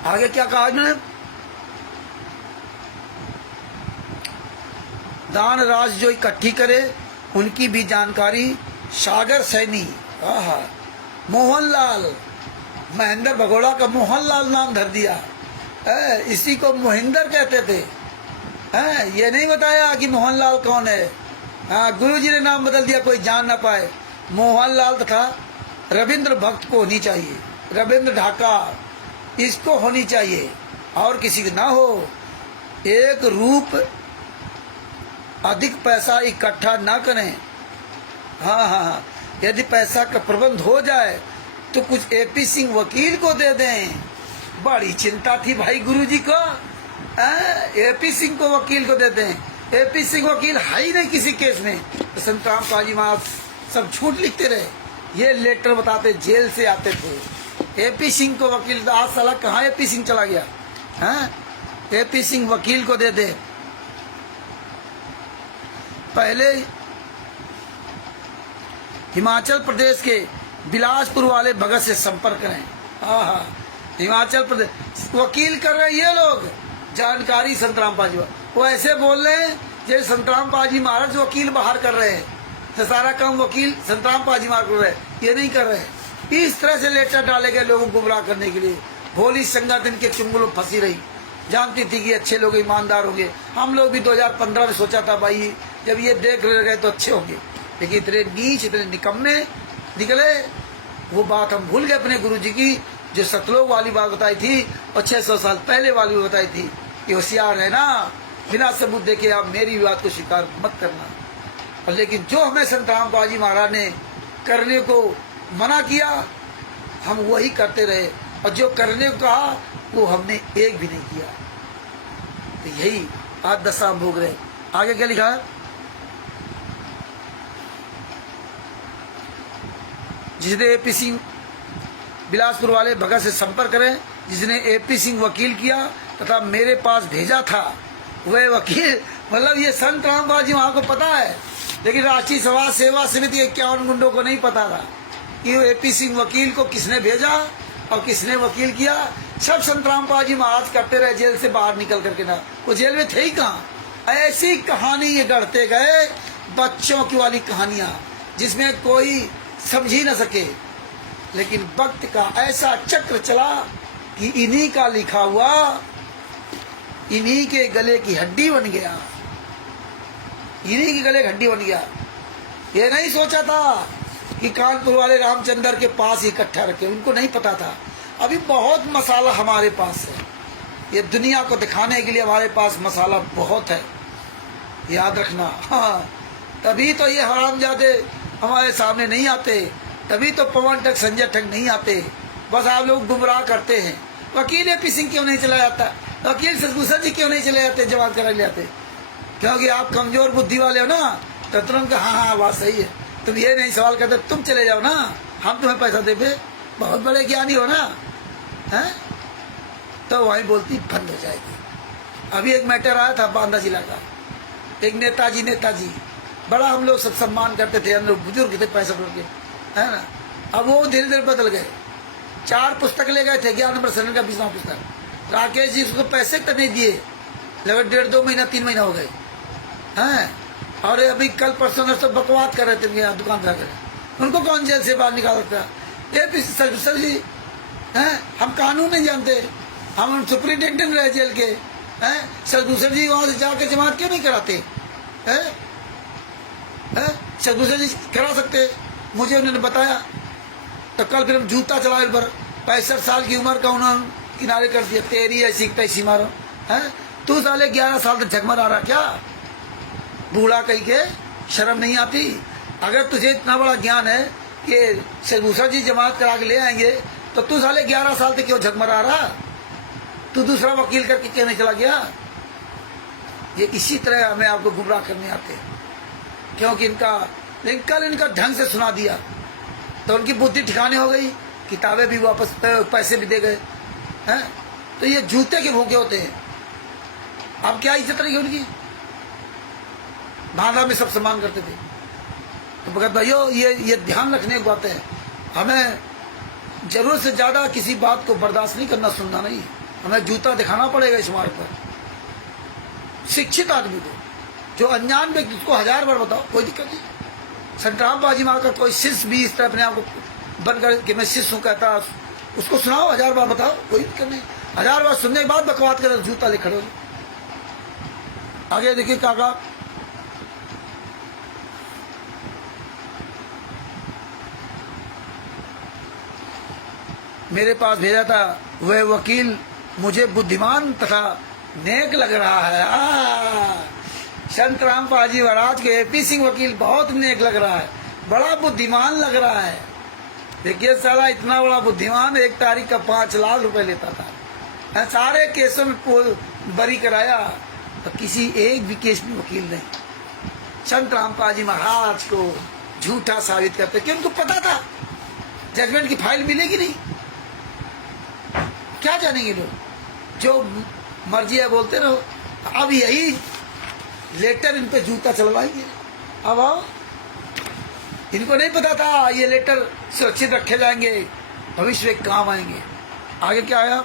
आगे क्या कहा इन्होंने? दान राज जो इकट्ठी करे उनकी भी जानकारी सागर सैनी, मोहनलाल, महेंद्र भगोड़ा का मोहनलाल नाम धर दिया, इसी को मोहिंदर कहते थे। ये नहीं बताया कि मोहनलाल कौन है। गुरुजी ने नाम बदल दिया, कोई जान ना पाए। मोहनलाल तथा रविंद्र भक्त को होनी चाहिए, रविंद्र ढाका इसको होनी चाहिए, और किसी की ना हो। एक रूप अधिक पैसा इकट्ठा ना करें। हाँ, यदि पैसा का प्रबंध हो जाए तो कुछ AP सिंह वकील को दे दें। बड़ी चिंता थी भाई गुरुजी को, AP सिंह को वकील को दे दें। AP सिंह वकील है ही नहीं किसी केस में, तो संत राम पाजी महाराज सब झूठ लिखते रहे। ये लेटर बताते जेल से आते थे। AP सिंह को वकील, आज साला कहाँ AP सिंह चला गया? AP सिंह वकील को दे दे। पहले हिमाचल प्रदेश के बिलासपुर वाले भगत से संपर्क करें। हिमाचल प्रदेश वकील कर रहे हैं ये लोग, जानकारी संतराम पाजी वो ऐसे बोल रहे हैं जैसे संतराम पाजी महाराज वकील बाहर कर रहे हैं, तो सारा काम वकील संतराम पाजी महाराज कर रहे हैं, ये नहीं कर रहे हैं। इस तरह से लेटर डाले गए लोगों को गुमराह करने के लिए। भोली संगत इनके चुंगलों फंसी रही, जानती थी कि अच्छे लोग ईमानदार होंगे। हम लोग भी 2015 में सोचा था भाई जब ये देख रहे गए तो अच्छे होंगे, लेकिन इतने नीच, इतने निकम्मे निकले। वो बात हम भूल गए अपने गुरुजी की, जो सतलोक वाली बात बताई थी और 600 साल पहले वाली बताई थी कि होशियार है ना, बिना सबूत देखे आप मेरी बात को स्वीकार मत करना। और लेकिन जो हमें संत राम पाजी महाराज ने करने को मना किया, हम वही करते रहे, और जो करने को कहा वो हमने एक भी नहीं किया। तो यही आज दशा भोग रहे। आगे क्या लिखा है? जिसने AP सिंह बिलासपुर वाले भगत से संपर्क करें, जिसने AP सिंह वकील किया तथा मेरे पास भेजा था, वह वकील, मतलब ये संत रामपाल जी वहां को पता है, लेकिन राष्ट्रीय समाज सेवा समिति के 51 गुंडों को नहीं पता था कि वो AP सिंह वकील को किसने भेजा और किसने वकील किया। सब संत रामपाल जी महाराज करते रहे जेल से बाहर निकल करके ना, वो जेल में थे ही कहाँ। ऐसी कहानी ये गढ़ते गए, बच्चों की वाली कहानियां जिसमें कोई समझ ही न सके। लेकिन वक्त का ऐसा चक्र चला कि इन्हीं का लिखा हुआ इन्हीं के गले की हड्डी बन गया, इन्हीं के गले की हड्डी बन गया। ये नहीं सोचा था कि कानपुर वाले रामचंद्र के पास इकट्ठा रखे, उनको नहीं पता था अभी बहुत मसाला हमारे पास है। ये दुनिया को दिखाने के लिए हमारे पास मसाला बहुत है, याद रखना। हाँ, तभी तो ये हरामजादे हमारे सामने नहीं आते, तभी तो पवन ठग संजय ठग नहीं आते। बस आप लोग गुमराह करते हैं। वकील एपी सिंह क्यों नहीं चला जाता, वकील शशिभूषण जी क्यों नहीं चले जाते, जवाब करा ले आते? क्योंकि आप कमजोर बुद्धि वाले हो ना, तो तुरंत हाँ बात सही है, तुम ये नहीं सवाल करते, तुम चले जाओ ना, हम तुम्हें पैसा देंगे, बहुत बड़े ज्ञानी हो ना, है? तो वही बोलती बंद हो जाएगी। अभी एक मैटर आया था बांदा जिला का, एक नेताजी बड़ा हम लोग सब सम्मान करते थे, हम लोग बुजुर्ग थे 65 वर्ष के, है ना। अब वो धीरे धीरे बदल गए। 4 पुस्तक ले गए थे, 11 नंबर सरण का 20वां पुस्तक। राकेश जी उसको पैसे तक नहीं दिए, लगभग 1.5-2 महीना 3 महीना हो गए हैं। और अभी कल परसों नरसों बकवाद कर रहे थे यहाँ दुकान जाकर, उनको कौन जेल से बाहर निकाल सकता? ये सर जी हैं, हम कानून नहीं जानते, हम सुप्रिंटेंडेंट रहे जेल के हैं। शशिभूषण जी वहां से जाकर जमात क्यों नहीं कराते हैं? शशिभूषण जी करा सकते, मुझे उन्होंने बताया। तो कल फिर हम जूता चला इस पर, 65 साल की उम्र का उन्होंने किनारे कर दिया, तेरी ऐसी तैसी मारो है। तू साले 11 साल तक झकमरा रहा क्या, बूढ़ा कहीं के, शर्म नहीं आती? अगर तुझे इतना बड़ा ज्ञान है कि शशिभूषण जी जमात करा के ले आएंगे, तो तू साले 11 साल तक क्यों झकमरा रहा? तू दूसरा वकील करके क्यों नहीं चला गया? ये इसी तरह हमें आपको गुमराह करने आते, क्योंकि लेकिन कल इनका ढंग से सुना दिया तो उनकी बुद्धि ठिकाने हो गई, किताबें भी वापस, पैसे भी दे गए हैं। तो ये जूते के भूखे होते हैं। अब क्या इज्जत रही उनकी? भांडा में सब सम्मान करते थे। तो भगत भाइयों, ये ध्यान रखने की बात है, हमें जरूरत से ज्यादा किसी बात को बर्दाश्त नहीं करना, सुनना नहीं, हमें जूता दिखाना पड़ेगा इस मार्ग पर। शिक्षित आदमी को, जो अनजान व्यक्ति, उसको 1000 बार बताओ, कोई दिक्कत नहीं। संत रामपाल जी महाराज का कोई शिष्य भी इस तरह अपने आप को बनकर कि मैं शिष्य हूँ कहता, उसको सुनाओ, 1000 बार बताओ, कोई दिक्कत नहीं। 1000 बार सुनने के बाद बकवाद कर जूता ले खड़े हो। आगे देखिए काका, मेरे पास भेजा था, वह वकील मुझे बुद्धिमान तथा नेक लग रहा है। संत रामपाल जी महाराज के एपी सिंह वकील बहुत नेक लग रहा है, बड़ा बुद्धिमान लग रहा है। देखिए साला इतना बड़ा बुद्धिमान, 1 तारीख का 5 लाख रुपए लेता था, सारे केसों में बरी कराया, तो किसी एक भी केस में वकील नहीं। संत रामपाल जी महाराज को झूठा साबित करते, कि उनको पता था जजमेंट की फाइल मिलेगी नहीं। क्या जानेंगे लोग, जो मर्जी है बोलते रहो। अब यही लेटर इन पे जूता चलवाएंगे। अब आओ, इनको नहीं पता था ये लेटर सुरक्षित रखे जाएंगे, भविष्य में काम आएंगे। आगे क्या आया?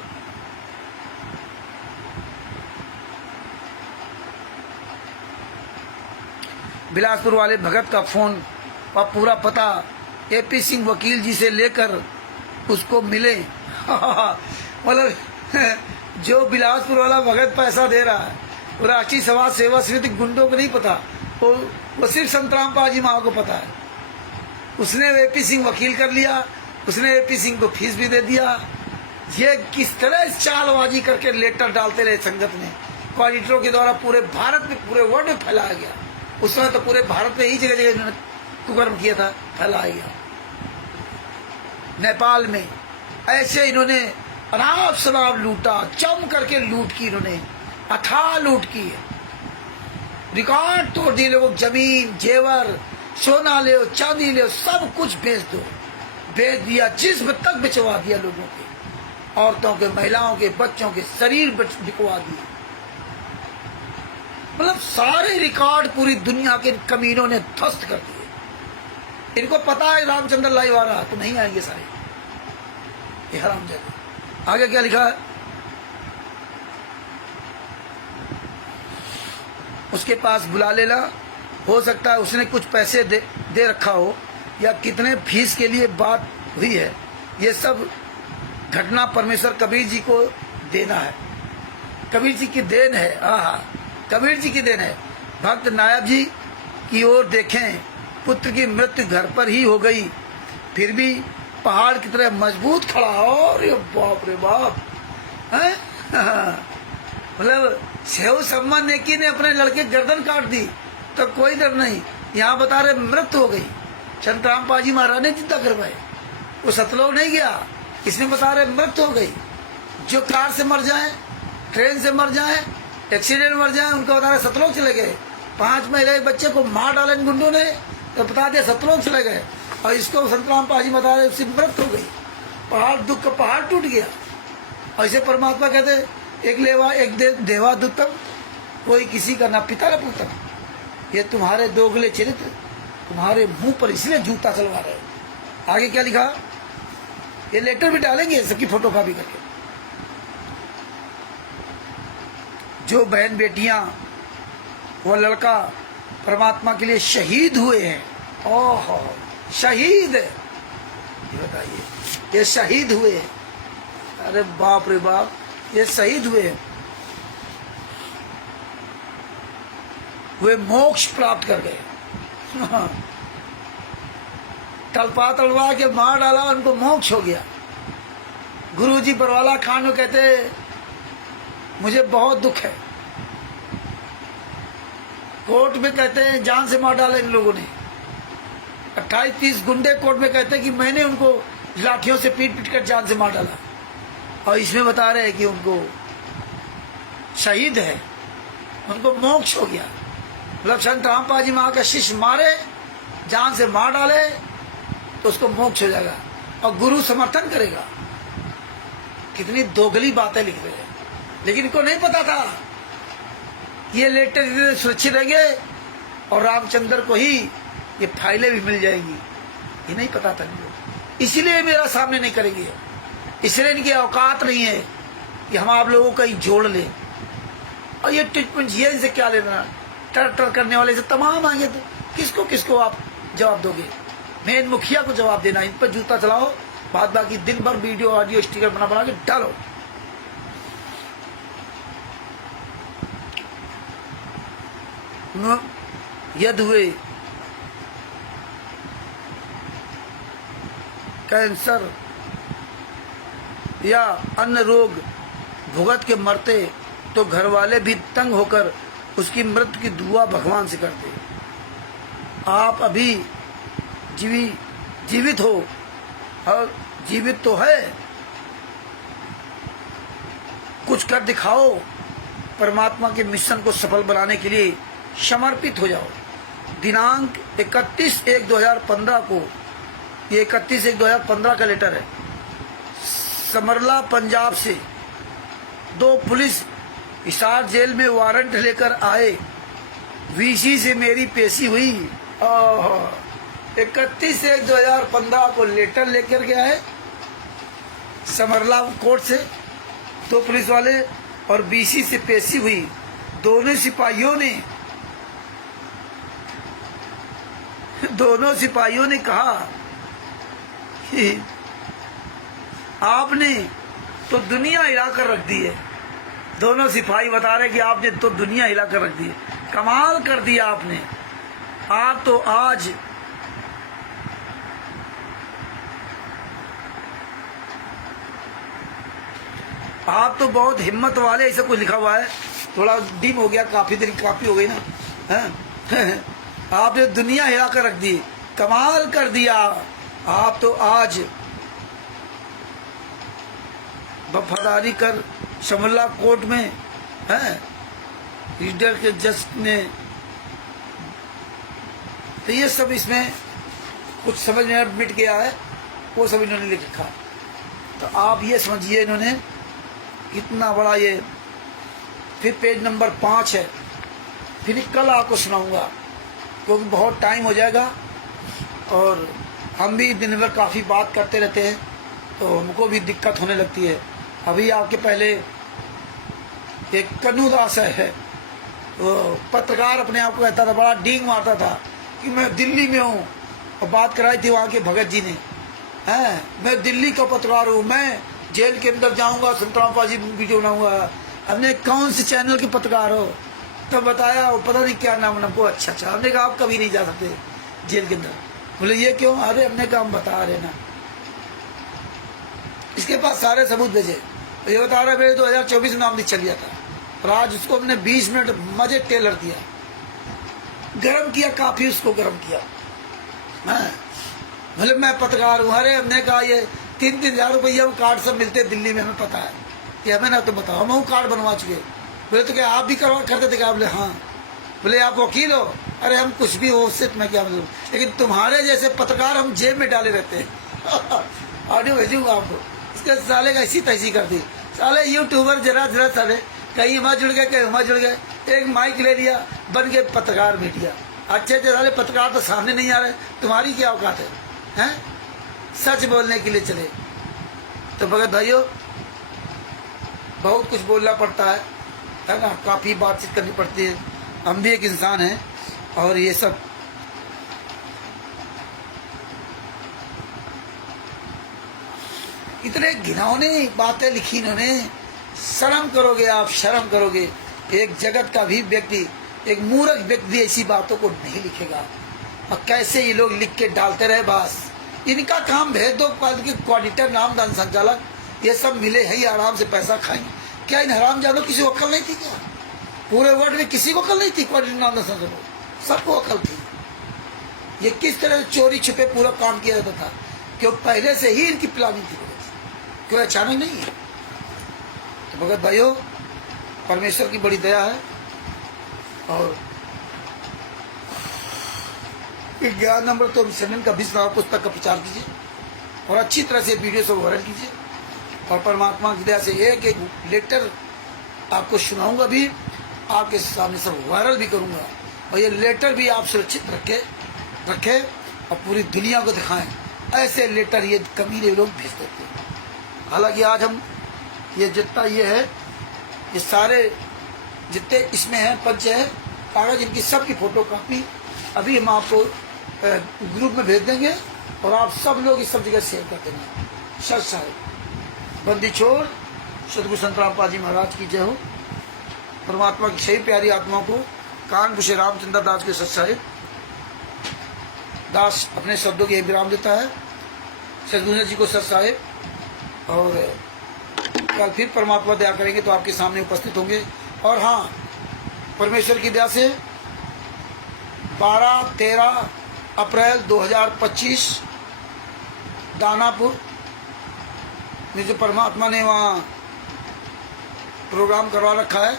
बिलासपुर वाले भगत का फोन और पूरा पता एपी सिंह वकील जी से लेकर उसको मिले। मतलब जो बिलासपुर वाला भगत पैसा दे रहा है, वो राष्ट्रीय समाज सेवा समिति गुंडों को नहीं पता, वो सिर्फ संत रामपाल जी महाराज को पता है। उसने एपी सिंह वकील कर लिया, उसने एपी सिंह को फीस भी दे दिया। ये किस तरह चालबाजी करके लेटर डालते रहे संगत में, ऑडिटरों के द्वारा पूरे भारत में, पूरे वर्ल्ड में फैलाया गया। उस समय तो पूरे भारत में ही जगह जगह इन्होंने कुकर्म किया था, फैलाया गया। नेपाल में ऐसे इन्होंने अनाप शनाप लूटा, चम करके लूट की, इन्होंने अथाह लूट की है। रिकॉर्ड तोड़ दिए लोगों, जमीन जेवर सोना ले, चांदी ले, सब कुछ बेच दिया, जिस्म तक बिचवा दिया लोगों के, औरतों के, महिलाओं के, बच्चों के शरीर बिकवा दिए। मतलब सारे रिकॉर्ड पूरी दुनिया के कमीनों ने ध्वस्त कर दिए। इनको पता है रामचंद्र लाइव आ रहा, तो नहीं आएंगे सारे ये हरामजादे। आगे क्या लिखा है? उसके पास बुला लेना। हो सकता है उसने कुछ पैसे दे रखा हो या कितने फीस के लिए बात हुई है। ये सब घटना परमेश्वर कबीर जी को देना है, कबीर जी की देन है। आहा, कबीर जी की देन है। भक्त नायब जी की ओर देखें, पुत्र की मृत्यु घर पर ही हो गई, फिर भी पहाड़ की तरह मजबूत खड़ा। और ये बाप रे बाप है, मतलब सेव सम्मान नेकी ने अपने लड़के गर्दन काट दी तो कोई डर नहीं। यहाँ बता रहे मृत्यु हो गई। संत रामपाल जी महाराज ने चिंता करवाए, वो सतलोक नहीं गया। इसमें बता रहे मृत्यु हो गई। जो कार से मर जाए, ट्रेन से मर जाए, एक्सीडेंट मर जाए, उनको बता रहे सतलोक चले गए। 5 महीने बच्चे को मार डाला इन गुंडों ने तो बता दिया सतलोक चले गए। और इसको संत रामपाल जी बता रहे उसकी मृत्यु हो गई, पहाड़ दुख का पहाड़ टूट गया। ऐसे परमात्मा कहते एक लेवा एक देवा दुत्तम, कोई किसी का ना पिता ना पुत्र। ये तुम्हारे दोगले चरित्र तुम्हारे मुंह पर इसलिए जूता चलवा रहे। आगे क्या लिखा, ये लेटर भी डालेंगे सबकी फोटो कॉपी करके। जो बहन बेटियां वो लड़का परमात्मा के लिए शहीद हुए हैं। ओहो, शहीद, ये बताइए, ये शहीद हुए हैं। अरे बाप रे बाप, ये शहीद हुए हैं, वे मोक्ष प्राप्त कर गए। तलपा तलवा के मार डाला, उनको मोक्ष हो गया। गुरुजी बरवाला खान कहते मुझे बहुत दुख है। कोर्ट में कहते हैं जान से मार डाला इन लोगों ने। 28-30 गुंडे कोर्ट में कहते हैं कि मैंने उनको लाठियों से पीट पीट कर जान से मार डाला। और इसमें बता रहे हैं कि उनको शहीद है, उनको मोक्ष हो गया। मतलब संत रामपाल जी माँ का शिष्य मारे, जान से मार डाले तो उसको मोक्ष हो जाएगा और गुरु समर्थन करेगा। कितनी दोगली बातें लिख रहे हैं। लेकिन इनको नहीं पता था ये लेटर सुरक्षित रहेंगे और रामचंद्र को ही ये फाइलें भी मिल जाएंगी। ये नहीं पता था इनको, इसीलिए मेरा सामने नहीं करेंगे। इसलिए इनकी औकात नहीं है कि हम आप लोगों को ही जोड़ लें। और ये ट्रीटमेंट ये इनसे क्या लेना, टर करने वाले से तमाम आएंगे तो किसको किसको आप जवाब दोगे। मेन मुखिया को जवाब देना। इन पर जूता चलाओ, बाद बाकी दिन भर वीडियो ऑडियो स्टिकर बना के डालो। यदि हुए कैंसर या अन्य रोग भुगत के मरते तो घर वाले भी तंग होकर उसकी मृत्यु की दुआ भगवान से करते। आप अभी जीवित हो और जीवित तो है, कुछ कर दिखाओ। परमात्मा के मिशन को सफल बनाने के लिए समर्पित हो जाओ। दिनांक 31/1/2015 को, ये 31/1/2015 का लेटर है। समरला पंजाब से 2 पुलिस हिसार जेल में वारंट लेकर आए। वीसी से मेरी पेशी हुई। 31/1/2015 को लेटर लेकर के आए समरला कोर्ट से 2 पुलिस वाले और बीसी से पेशी हुई। दोनों सिपाहियों ने कहा कि आपने तो दुनिया हिला कर रख दी है। दोनों सिपाही बता रहे कि आपने तो दुनिया हिला कर रख दी है, कमाल कर दिया आपने। आप तो आज आप तो बहुत हिम्मत वाले, ऐसा कुछ लिखा हुआ है। थोड़ा डिम हो गया, काफी देर काफी हो गई ना। आपने दुनिया हिला कर रख दी, कमाल कर दिया। आप तो आज वफादारी कर समरला कोर्ट में है रीडर के जज ने। तो ये सब इसमें कुछ समझ में मिट गया है, वो सब इन्होंने लिखा। तो आप ये समझिए इन्होंने कितना बड़ा ये। फिर पेज नंबर 5 है। फिर कल आपको सुनाऊंगा क्योंकि बहुत टाइम हो जाएगा और हम भी दिन भर काफ़ी बात करते रहते हैं तो हमको भी दिक्कत होने लगती है। अभी आपके पहले एक कन्नूदास है, वो पत्रकार अपने आप को कहता था, बड़ा डींग मारता था कि मैं दिल्ली में हूँ, और बात कराई थी वहाँ के भगत जी ने, है मैं दिल्ली का पत्रकार हूँ, मैं जेल के अंदर जाऊँगा, संतराम पाजी वीडियो बनाऊंगा। हमने कौन से चैनल के पत्रकार हो? तो बताया वो पता नहीं क्या नाम हमको। अच्छा, हमने कहा आप कभी नहीं जा सकते जेल के अंदर। बोले ये क्यों? अरे हमने कहा हम बता रहे ना, इसके पास सारे सबूत भेजे। ये बता रहा मेरे 2024 में नाम चल गया था, और आज उसको हमने 20 मिनट मजे टेलर दिया, गरम किया, काफी उसको गरम किया। बोले मैं पत्रकार हूँ। अरे हमने कहा ये 3-3 हजार रुपया वो कार्ड सब मिलते दिल्ली में, हमें पता है कि हमें ना तो बताओ, हम कार्ड बनवा चुके। बोले तो क्या आप भी करवा करते थे क्या? बोले हाँ। बोले आप वकील हो? अरे हम कुछ भी हो, उससे मैं क्या मतलब, लेकिन तुम्हारे जैसे पत्रकार हम जेब में डाले रहते हैं। ऑडियो भेजूंगा आपको। इसके साले का ऐसी तैसी कर दी। साले यूट्यूबर जरा साले कहीं वहाँ जुड़ गए, कहीं वहाँ जुड़ गए, एक माइक ले लिया, बन गए पत्रकार मीडिया। अच्छे साले पत्रकार तो सामने नहीं आ रहे, तुम्हारी क्या औकात है? हैं? सच बोलने के लिए चले। तो भगत भाइयों, बहुत कुछ बोलना पड़ता है ना, काफी बातचीत करनी पड़ती है, हम भी एक इंसान हैं। और ये सब इतने घिनौने बातें लिखी इन्होंने, शर्म करोगे आप, शर्म करोगे। एक जगत का भी व्यक्ति, एक मूर्ख व्यक्ति ऐसी बातों को नहीं लिखेगा। और कैसे ये लोग लिख के डालते रहे, बस इनका काम भेज दो ऑडिटर, नामदान संचालक, ये सब मिले है ही आराम से पैसा खाएंगे। क्या इन हराम जानो किसी को अक्ल नहीं थी क्या? पूरे वर्ल्ड में किसी को अक्ल नहीं थी? ऑडिटर, नामदान संचालक, सबको अक्ल थी। ये किस तरह चोरी छुपे पूरा काम किया जाता था, क्यों पहले से ही इनकी प्लानिंग थी, क्यों अचानक नहीं है। तो भगत भाइयों, परमेश्वर की बड़ी दया है, और ज्ञान नंबर तो चैनल का 20 पुस्तक का प्रचार कीजिए, और अच्छी तरह से वीडियो सब वायरल कीजिए, और परमात्मा की दया से एक एक लेटर आपको सुनाऊंगा भी, आपके सामने सब वायरल भी करूंगा, और ये लेटर भी आप सुरक्षित रखें और पूरी दुनिया को दिखाएं। ऐसे लेटर ये कमीने लोग भेज देते हैं। हालांकि आज हम ये जितना ये है, ये सारे जितने इसमें हैं पंच है कागज, इनकी सबकी फोटो कॉपी अभी हम आपको ग्रुप में भेज देंगे, और आप सब लोग इस सब जगह शेयर कर देंगे। सच साहेब बंदी छोड़ सदगुरु संतराम पाजी महाराज की जय हो। परमात्मा की सही प्यारी आत्मा को कानपुर से रामचंद्र दास के सच साहेब दास अपने शब्दों के विराम देता है। सदगुरु जी को सच साहेब, और कल फिर परमात्मा दया करेंगे तो आपके सामने उपस्थित होंगे। और हाँ, परमेश्वर की दया से 12-13 अप्रैल 2025 दानापुर में जो परमात्मा ने वहाँ प्रोग्राम करवा रखा है,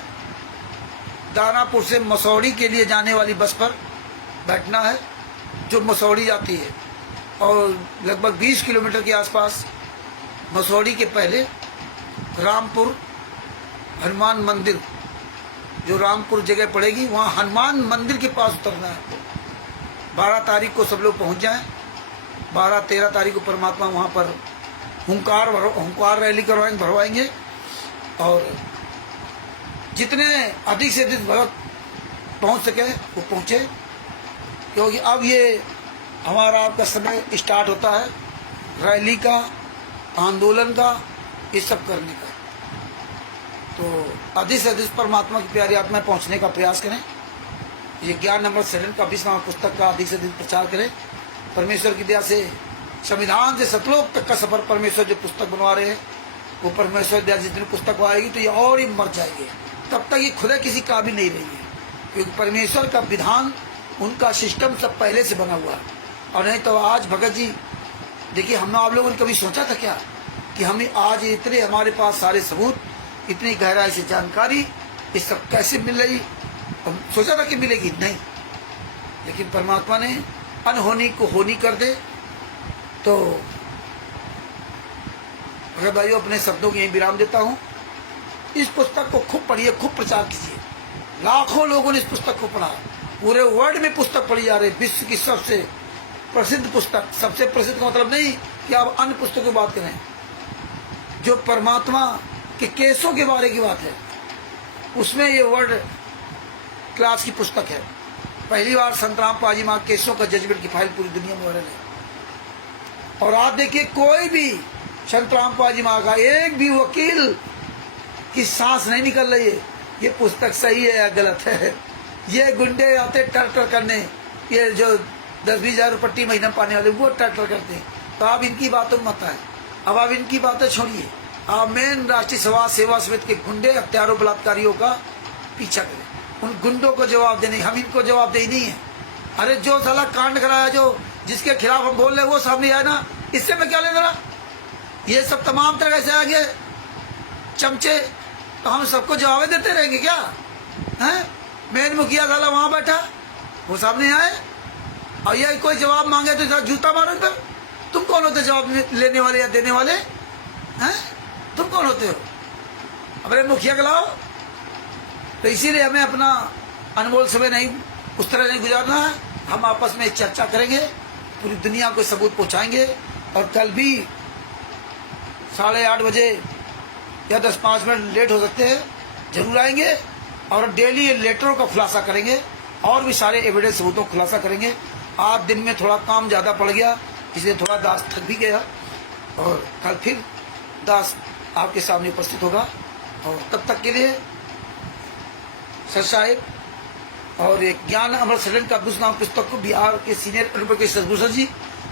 दानापुर से मसौड़ी के लिए जाने वाली बस पर बैठना है, जो मसौड़ी जाती है, और लगभग 20 किलोमीटर के आसपास मसौड़ी के पहले रामपुर हनुमान मंदिर, जो रामपुर जगह पड़ेगी, वहाँ हनुमान मंदिर के पास उतरना है। 12 तारीख को सब लोग पहुँच जाएं। 12-13 तारीख को परमात्मा वहाँ पर हुंकार रैली भरवाएंगे, और जितने अधिक से अधिक भक्त पहुँच सके वो पहुँचे, क्योंकि अब ये हमारा आपका समय स्टार्ट होता है रैली का, आंदोलन का, ये सब करने का। तो अधिक से अधिक परमात्मा की प्यारी आत्मा पहुंचने का प्रयास करें। ये ज्ञान नंबर 7 का 20वां पुस्तक का अधिक से अधिक प्रचार करें। परमेश्वर की दया से संविधान से सतलोक तक का सफर परमेश्वर जो पुस्तक बनवा रहे हैं, वो परमेश्वर दया जिस दिन पुस्तक आएगी तो ये और ही मर जाएंगे। तब तक ये खुदा किसी काबिल नहीं रहेंगे, क्योंकि परमेश्वर का विधान, उनका सिस्टम सब पहले से बना हुआ है। और नहीं तो आज भगत जी देखिए, हम आप लोगों ने कभी सोचा था क्या कि हमें आज इतने हमारे पास सारे सबूत, इतनी गहराई से जानकारी, ये सब कैसे मिल रही? हम सोचा था कि मिलेगी नहीं, लेकिन परमात्मा ने अनहोनी को होनी कर दे। तो अगर भाइयों, अपने शब्दों की यही विराम देता हूँ। इस पुस्तक को खूब पढ़िए, खूब प्रचार कीजिए। लाखों लोगों ने इस पुस्तक को पढ़ा, पूरे वर्ल्ड में पुस्तक पढ़ी जा रही है। विश्व की सबसे प्रसिद्ध पुस्तक, सबसे प्रसिद्ध का मतलब नहीं कि आप अन्य पुस्तकों की बात करें, जो परमात्मा के केसों के बारे की बात है, उसमें ये वर्ड क्लास की पुस्तक है। पहली बार संत रामपाल जी मां केसों का जजमेंट की फाइल पूरी दुनिया में वायरल है। और आप देखिए कोई भी संत रामपाल जी मां का एक भी वकील की सांस नहीं निकल रही है ये पुस्तक सही है या गलत है। ये गुंडे आते टर करने, ये जो 10-20 हजार पट्टी महीना पाने वाले वो टर करते हैं। तो आप इनकी बातों में मत आए। अब आप इनकी बातें छोड़िए, आप मेन राष्ट्रीय समाज सेवा समिति के गुंडे हत्यारों बलात्कारियों का पीछा करें। उन गुंडों को जवाब देने, हम इनको जवाब दे नहीं है। अरे जो साला कांड कराया, जो जिसके खिलाफ हम बोल रहे हैं वो सामने आया ना, इससे मैं क्या लेना। ये सब तमाम तरह से आगे चमचे, तो हम सबको जवाब देते रहेंगे क्या हैं? मेन मुखिया साला वहां बैठा, वो सामने आए और ये कोई जवाब मांगे तो जूता मारो इधर। तुम कौन होते जवाब लेने वाले या देने वाले हैं? तुम कौन होते हो? अपने मुखिया को लाओ। तो इसीलिए हमें अपना अनमोल समय नहीं उस तरह नहीं गुजारना है। हम आपस में चर्चा करेंगे, पूरी दुनिया को सबूत पहुंचाएंगे। और कल भी 8:30 बजे या 10-5 मिनट लेट हो सकते हैं, जरूर आएंगे और डेली लेटरों का खुलासा करेंगे और भी सारे एविडेंस सबूतों का खुलासा करेंगे। आज दिन में थोड़ा काम ज़्यादा पड़ गया, इसलिए थोड़ा दास थक भी गया और कल फिर दास आपके सामने उपस्थित होगा। और तब तक के लिए सर साहिब और एक ज्ञान अमृत सदन का अब्दुल नाम पुस्तक को बिहार के सीनियर एडवोकेट सदभूषण जी,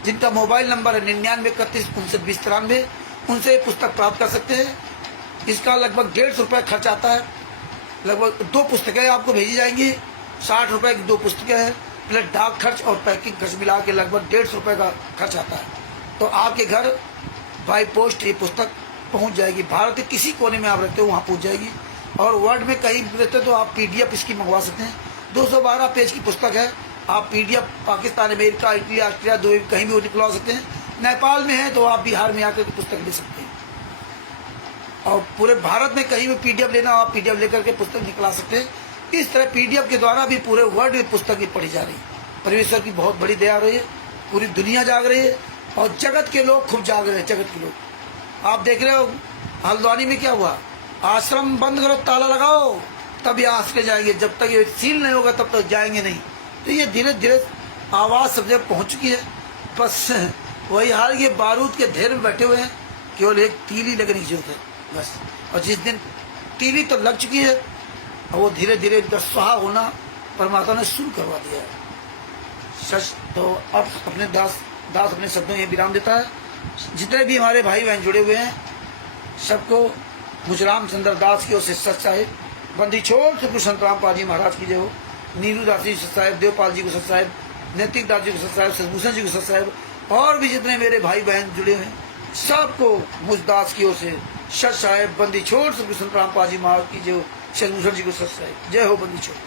जिनका मोबाइल नंबर है 9931592093, उनसे ये पुस्तक प्राप्त कर सकते हैं। इसका लगभग 150 रुपये खर्च आता है। लगभग 2 पुस्तकें आपको भेजी जाएंगी, 60 रुपये की 2 पुस्तकें हैं, प्लस डाक खर्च और पैकिंग खर्च मिला के लगभग 150 रुपये का खर्च आता है। तो आपके घर बाई पोस्ट ये पुस्तक पहुंच जाएगी। भारत के किसी कोने में आप रहते हो वहाँ पहुंच जाएगी। और वर्ल्ड में कहीं रहते तो आप PDF इसकी मंगवा सकते हैं। 212 पेज की पुस्तक है। आप PDF Pakistan, America, Italy, Australia, Dubai कहीं भी निकलवा सकते हैं। नेपाल में है तो आप बिहार में आकर पुस्तक ले सकते हैं। और पूरे भारत में कहीं भी PDF लेना, आप PDF लेकर के पुस्तक निकला सकते हैं। इस तरह PDF के द्वारा भी पूरे वर्ल्ड में पुस्तक भी पढ़ी जा रही है। परमेश्वर की बहुत बड़ी दया रही है, पूरी दुनिया जाग रही है और जगत के लोग खूब जाग रहे हैं। जगत के लोग आप देख रहे हो हल्द्वानी में क्या हुआ, आश्रम बंद करो, ताला लगाओ, तब ये आश्रय जाएंगे। जब तक ये सील नहीं होगा तब तक जाएंगे नहीं। तो ये धीरे धीरे आवाज़ सब जगह पहुँच चुकी है। बस वही हाल, ये बारूद के ढेर में बैठे हुए हैं, केवल एक तीली लगने की जरूरत है बस। और जिस दिन तीली तो लग चुकी है और वो धीरे धीरे इनका स्वाहा होना परमात्मा ने शुरू करवा दिया है। सच तो अब अपने दास अपने शब्दों में विराम देता है। जितने भी हमारे भाई बहन जुड़े हुए हैं सबको मुझे रामचंद्र दास की ओर से सच साहिब, बंदी छोड़ से संत रामपाल जी महाराज की जय हो, नीरू दास जी सच साहिब, देवपाल जी को सच साहिब, नैतिक दास जी को सच साहिब, सदभूषण जी को सच साहिब और भी जितने मेरे भाई बहन जुड़े हुए हैं सबको मुझ दास की ओर से सच साहिब, बंदी छोड़ से संत रामपाल जी महाराज की जय हो, सदभूषण जी को सच साहिब, जय हो बंदी छोड़।